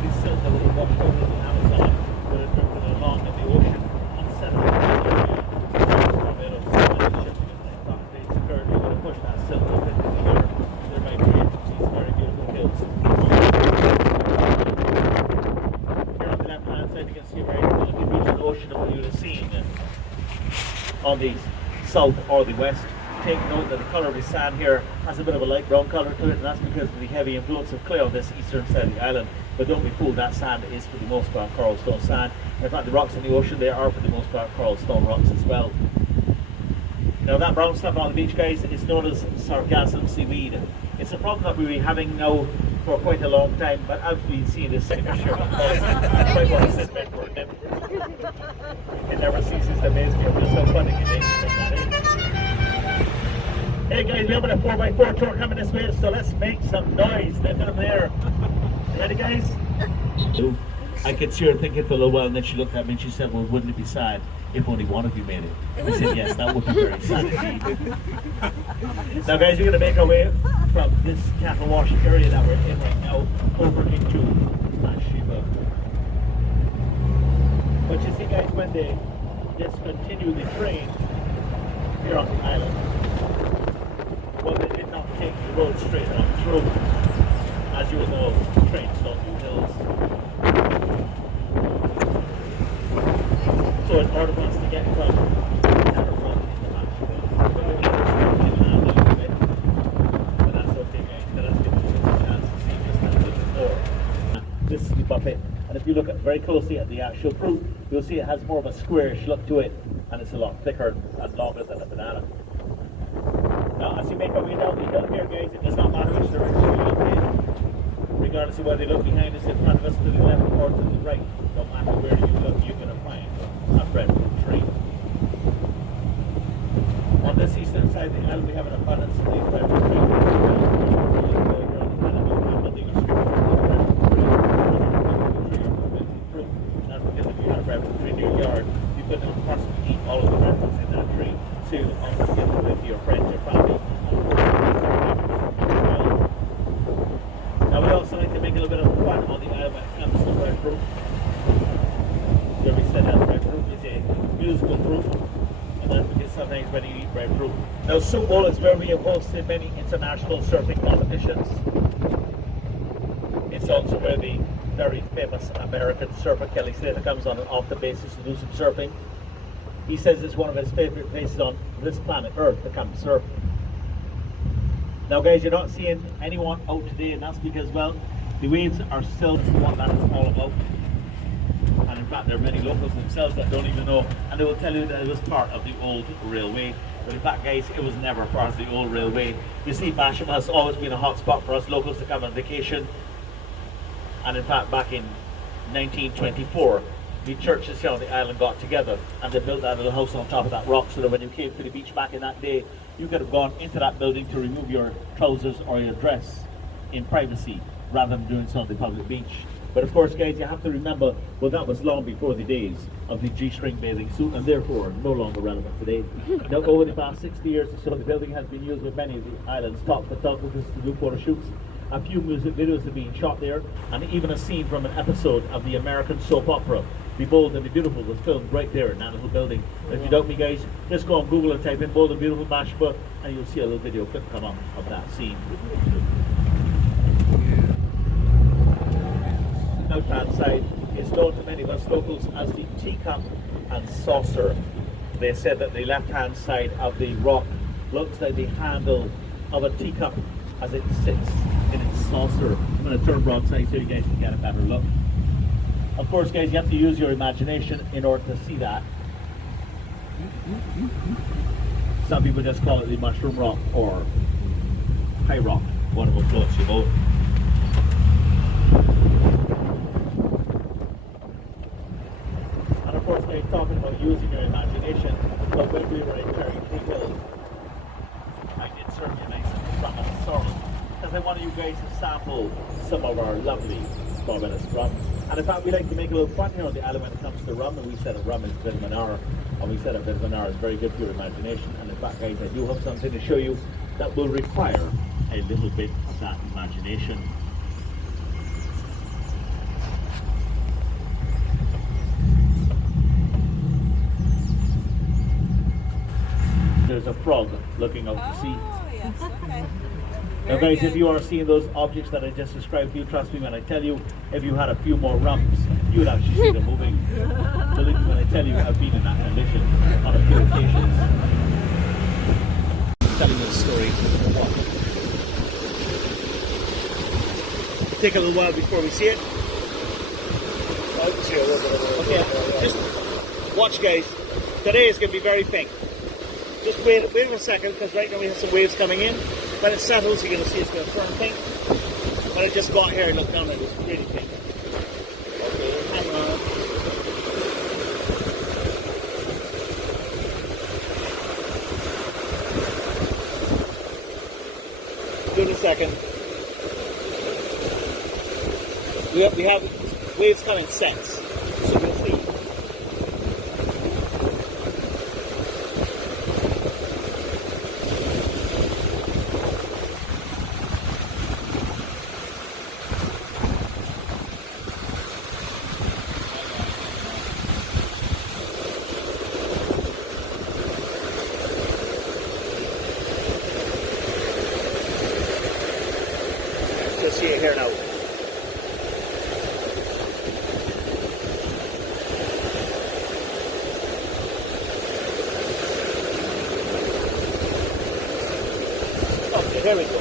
these silt that would have washed over the Amazon would have drifted along in the ocean and settled in the area. Barbados, when the shifting of tectonic plates occurred, you would have pushed that silt up into the air, thereby creating these very beautiful hills. Here on the left-hand side, you can see a very beautiful ocean of what you would have seen on the south or the west. Take note that the colour of the sand here has a bit of a light brown colour to it, and that's because of the heavy influence of clay on this eastern side of the island. But don't be fooled, that sand is for the most part coral stone sand. In fact, the rocks in the ocean, they are for the most part coral stone rocks as well. Now that brown stuff on the beach, guys, is known as sargassum seaweed. It's a problem that we've been having now for quite a long time, but as we've seen this same issue, I might want to sit back for a minute. It never ceases to amaze me. I'm just so funny you make that is. Hey guys, we have a 4x4 tour coming this way, so let's make some noise. Let them there. Ready, guys? I could see her thinking for a little while, and then she looked at me and she said, well, wouldn't it be sad if only one of you made it? I said, yes, that would be very sad indeed. Now, guys, we're going to make our way from this cattle washing area that we're in right now over into Bathsheba. But you see, guys, when they discontinued the train here on the island, well, they did not take the road straight on through. As you will know, trains don't do hills. So in order for us to get from Everfront into Bathsheba, we're going to land a little bit. But that's okay, guys. Let us give you a chance to see just a little bit more. This is the buffet. And if you look very closely at the actual fruit, you'll see it has more of a squarish look to it, and it's a lot thicker and longer than a banana. Now, as you make our way down the hill here, guys, it does not matter which direction you look in. Regardless of whether you look behind us, in front of us, to the left, or to the right, no matter where you look, you're going to find a breadfruit tree. On this eastern side of the island, we have an abundance of these breadfruit trees. That's because if you have a breadfruit tree in your yard, you could possibly eat all of the breadfruits in that tree. So you also give it with your friends, your family, and of course, now we also like to make a little bit of fun on the island when it comes to breadfruit. Where we said that breadfruit is a musical fruit, and that's because sometimes when you eat breadfruit. Now Soup Bowl is where we have hosted many international surfing competitions. It's also where the very famous American surfer Kelly Slater comes on an off the basis to do some surfing. He says it's one of his favorite places on this planet Earth to come surf. Now guys, you're not seeing anyone out today, and that's because, well, the waves are still what that is all about. And in fact, there are many locals themselves that don't even know, and they will tell you that it was part of the old railway. But in fact, guys, it was never part of the old railway. You see, Bathsheba has always been a hot spot for us locals to come on vacation. And in fact, back in 1924, the churches here on the island got together and they built that little house on top of that rock, so that when you came to the beach back in that day, you could have gone into that building to remove your trousers or your dress in privacy rather than doing so on the public beach. But of course, guys, you have to remember, well, that was long before the days of the G-string bathing suit, and therefore no longer relevant today. Now, over the past 60 years or so, the building has been used with many of the island's top photographers to do photo shoots. A few music videos have been shot there, and even a scene from an episode of the American soap opera The Bold and the Beautiful was filmed right there in that little building. And if you doubt me, guys, just go on Google and type in Bold and Beautiful Bathsheba, and you'll see a little video clip come up of that scene. Left-hand side is known to many of us locals as the teacup and saucer. They said that the left-hand side of the rock looks like the handle of a teacup as it sits in its saucer. I'm going to turn broadside so you guys can get a better look. Of course, guys, you have to use your imagination in order to see that. Some people just call it the mushroom rock or high rock. One of them floats you both. And of course, guys, talking about using your imagination, but when we were in Cherry Creek Hills, I did serve you nice rum and sorrel, because I wanted you guys to sample some of our lovely Barbados rum. And in fact, we like to make a little fun here on the island when it comes to rum, and we said that rum is vitamin R, and we said that vitamin R is very good for your imagination. And in fact, guys, I do have something to show you that will require a little bit of that imagination. There's a frog looking out to sea. Oh, yes, okay. Now Very guys, if good. you are seeing those objects that I just described to you, trust me when I tell you, if you had a few more rumps, you would actually see them moving. Believe me when I tell you, I've been in that condition on a few occasions. Telling you the story. Take a little while before we see it. Okay, just watch guys. Today is going to be very pink. Just wait a second, because right now we have some waves coming in. When it settles, you're going to see it's going to turn pink. When it just got here and looked down at it, it's really pink. Okay, hang on. Give it a second. We have waves coming sets, so you'll see. You'll see it here now. Okay, there we go.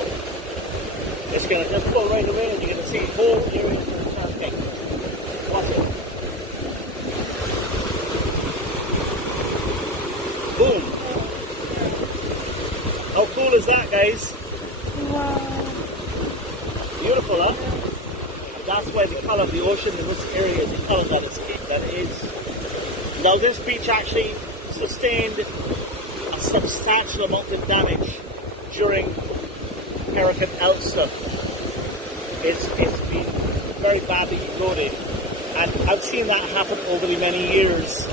It's going to just pull right away and you're going to see whole areas of turn pink. Watch it. Boom. How cool is that, guys? Wow. Beautiful, huh? And that's why the colour of the ocean in this area is the colour that it is. Now this beach actually sustained a substantial amount of damage during Hurricane Elsa. It's been very badly eroded, and I've seen that happen over the many years,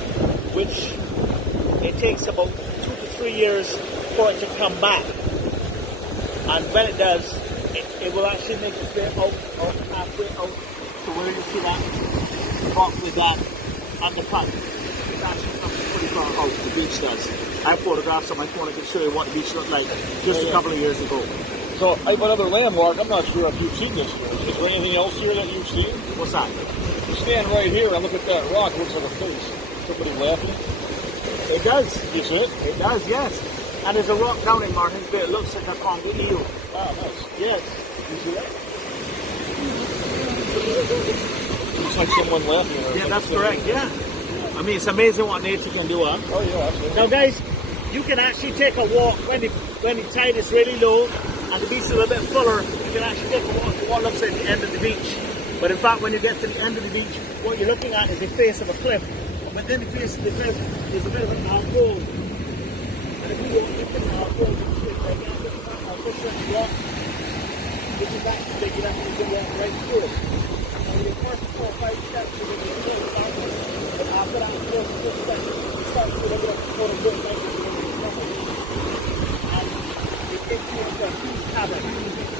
which it takes about 2 to 3 years for it to come back. And when it does, it will actually make its way out halfway out to where you see that rock with that undercut. It actually comes pretty far out, the beach does. I have photographs on my phone, I can show you what the beach looked like just a couple of years ago. So, I have another landmark. I'm not sure if you've seen this. Is there anything else here that you've seen? What's that? You stand right here and look at that rock. It looks like a face. Somebody laughing. It does. You see it? It does, yes. And there's a rock down in Martin's Bay. It looks like a Congo eel. Wow, nice. Yes. You see that? Looks like someone laughing. Or Yeah, that's correct, yeah. I mean, it's amazing what nature can do, huh? Oh, yeah, absolutely. Now, guys, you can actually take a walk when the tide is really low and the beach is a little bit fuller. You can actually take a walk to what looks like the end of the beach. But in fact, when you get to the end of the beach, what you're looking at is the face of a cliff. And within the face of the cliff, there's a bit of an alcove. And if you walk into the alcove, you can see it right down to the front of the rock, which is actually big enough to walk right through it. And the first 4 or 5 steps, you're going to be a little darker. But after that, 4 to 6 steps, you start to look at quote unquote like you're going to be nothing. And it takes you into a huge cavern.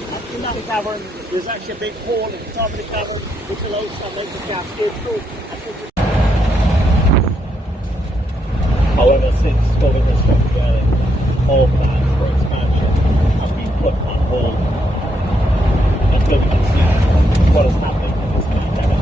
And in that cavern, there's actually a big hole at the top of the cavern which allows sunlight to cascade through. However, since COVID has come together, all plans for expansion have been put on hold until we can see what is happening in this pandemic.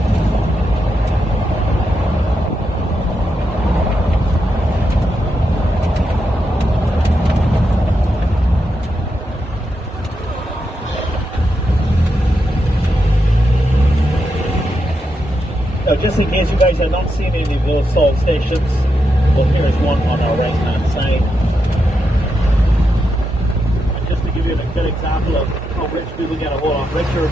Now, just in case you guys are not seeing any of those salt stations, well, here is one on our right-hand side. And just to give you a good example of how rich people get a whole lot richer.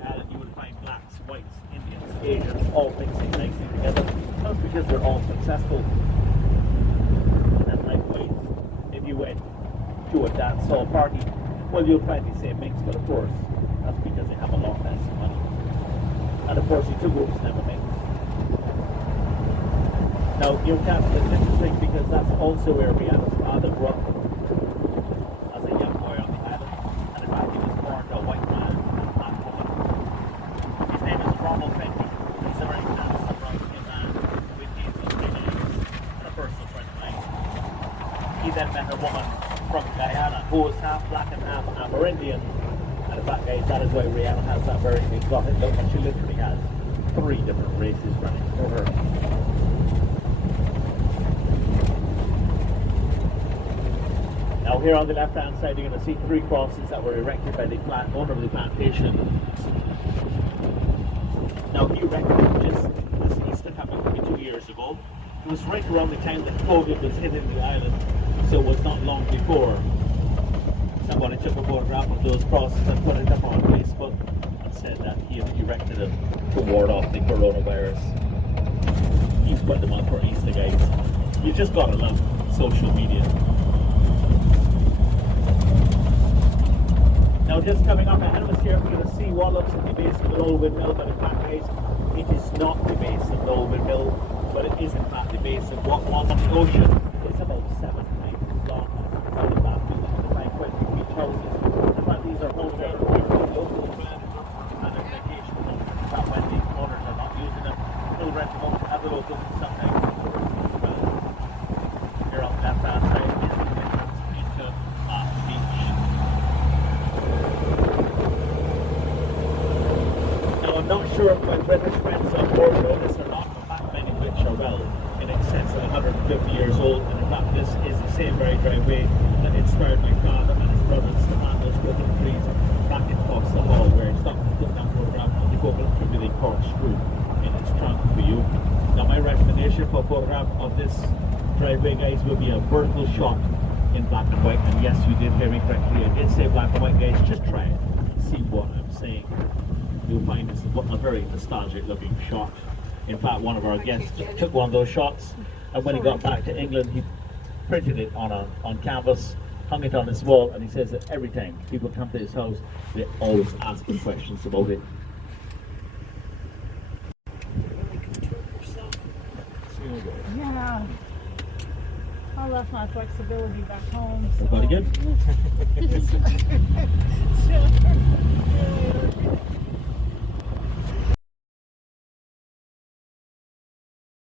And you would find blacks, whites, Indians, Asians, all mixing nicely together. That's because they're all successful. And likewise, if you went to a dance hall party, well, you'll find the same mix, but of course, that's because they have a lot less money. And of course, the two groups never mix. Now, Newcastle is interesting because that's also where Rihanna's father grew up as a young boy on the island. And in fact, he was born to a white man and a black woman. His name is Ronald Bentley. He's a very handsome, brown-skinned man with hazel green eyes and a personal friend of mine. He then met a woman from Guyana who was half black and half Amerindian. And in fact, guys, that is why Rihanna has that very exotic look, and she literally has 3 different races running for her. Now here on the left hand side you're going to see 3 crosses that were erected by the owner of the plantation. Now he erected it just this Easter coming 22 years ago. It was right around the time that COVID was hitting the island, so it was not long before somebody took a photograph of those crosses and put it up on Facebook and said that he had erected them to ward off the coronavirus. He's put them up for Easter, guys. You just gotta love social media. Now just coming up ahead of us here, we're going to see what looks like the base of the Low Windmill, but in fact, guys, it is not the base of Low Windmill, but it is in fact the base of what was on the ocean. It's about 7 times long. Now in fact, we can find quite a few beach houses. In fact, these are homes that are locals and they're vacation homes. In fact, when the owners are not using them, they'll rent them out to other locals and sometimes tourists as well. Here on the left hand side is the entrance into Bath Beach. I'm not sure if my British friends on board know this or not, but back many of which are well in excess of 150 years old, and in fact this is the same very driveway that inspired my father and his brothers to plant those coconut trees back in Costa Hall, where it's not put that photograph of the coconut tree with a corkscrew in its trunk for you. Now my recommendation for a photograph of this driveway, guys, would be a vertical shot in black and white, and yes, you did hear me correctly, I did say black and white, guys. Just try it and see what I'm saying. You'll find it's a very nostalgic looking shot. In fact, one of our guests took one of those shots, and when he got back to England, he printed it on canvas, hung it on his wall, and he says that every time people come to his house, they always ask him questions about it. Yeah. I left my flexibility back home. So. Everybody good? Sure.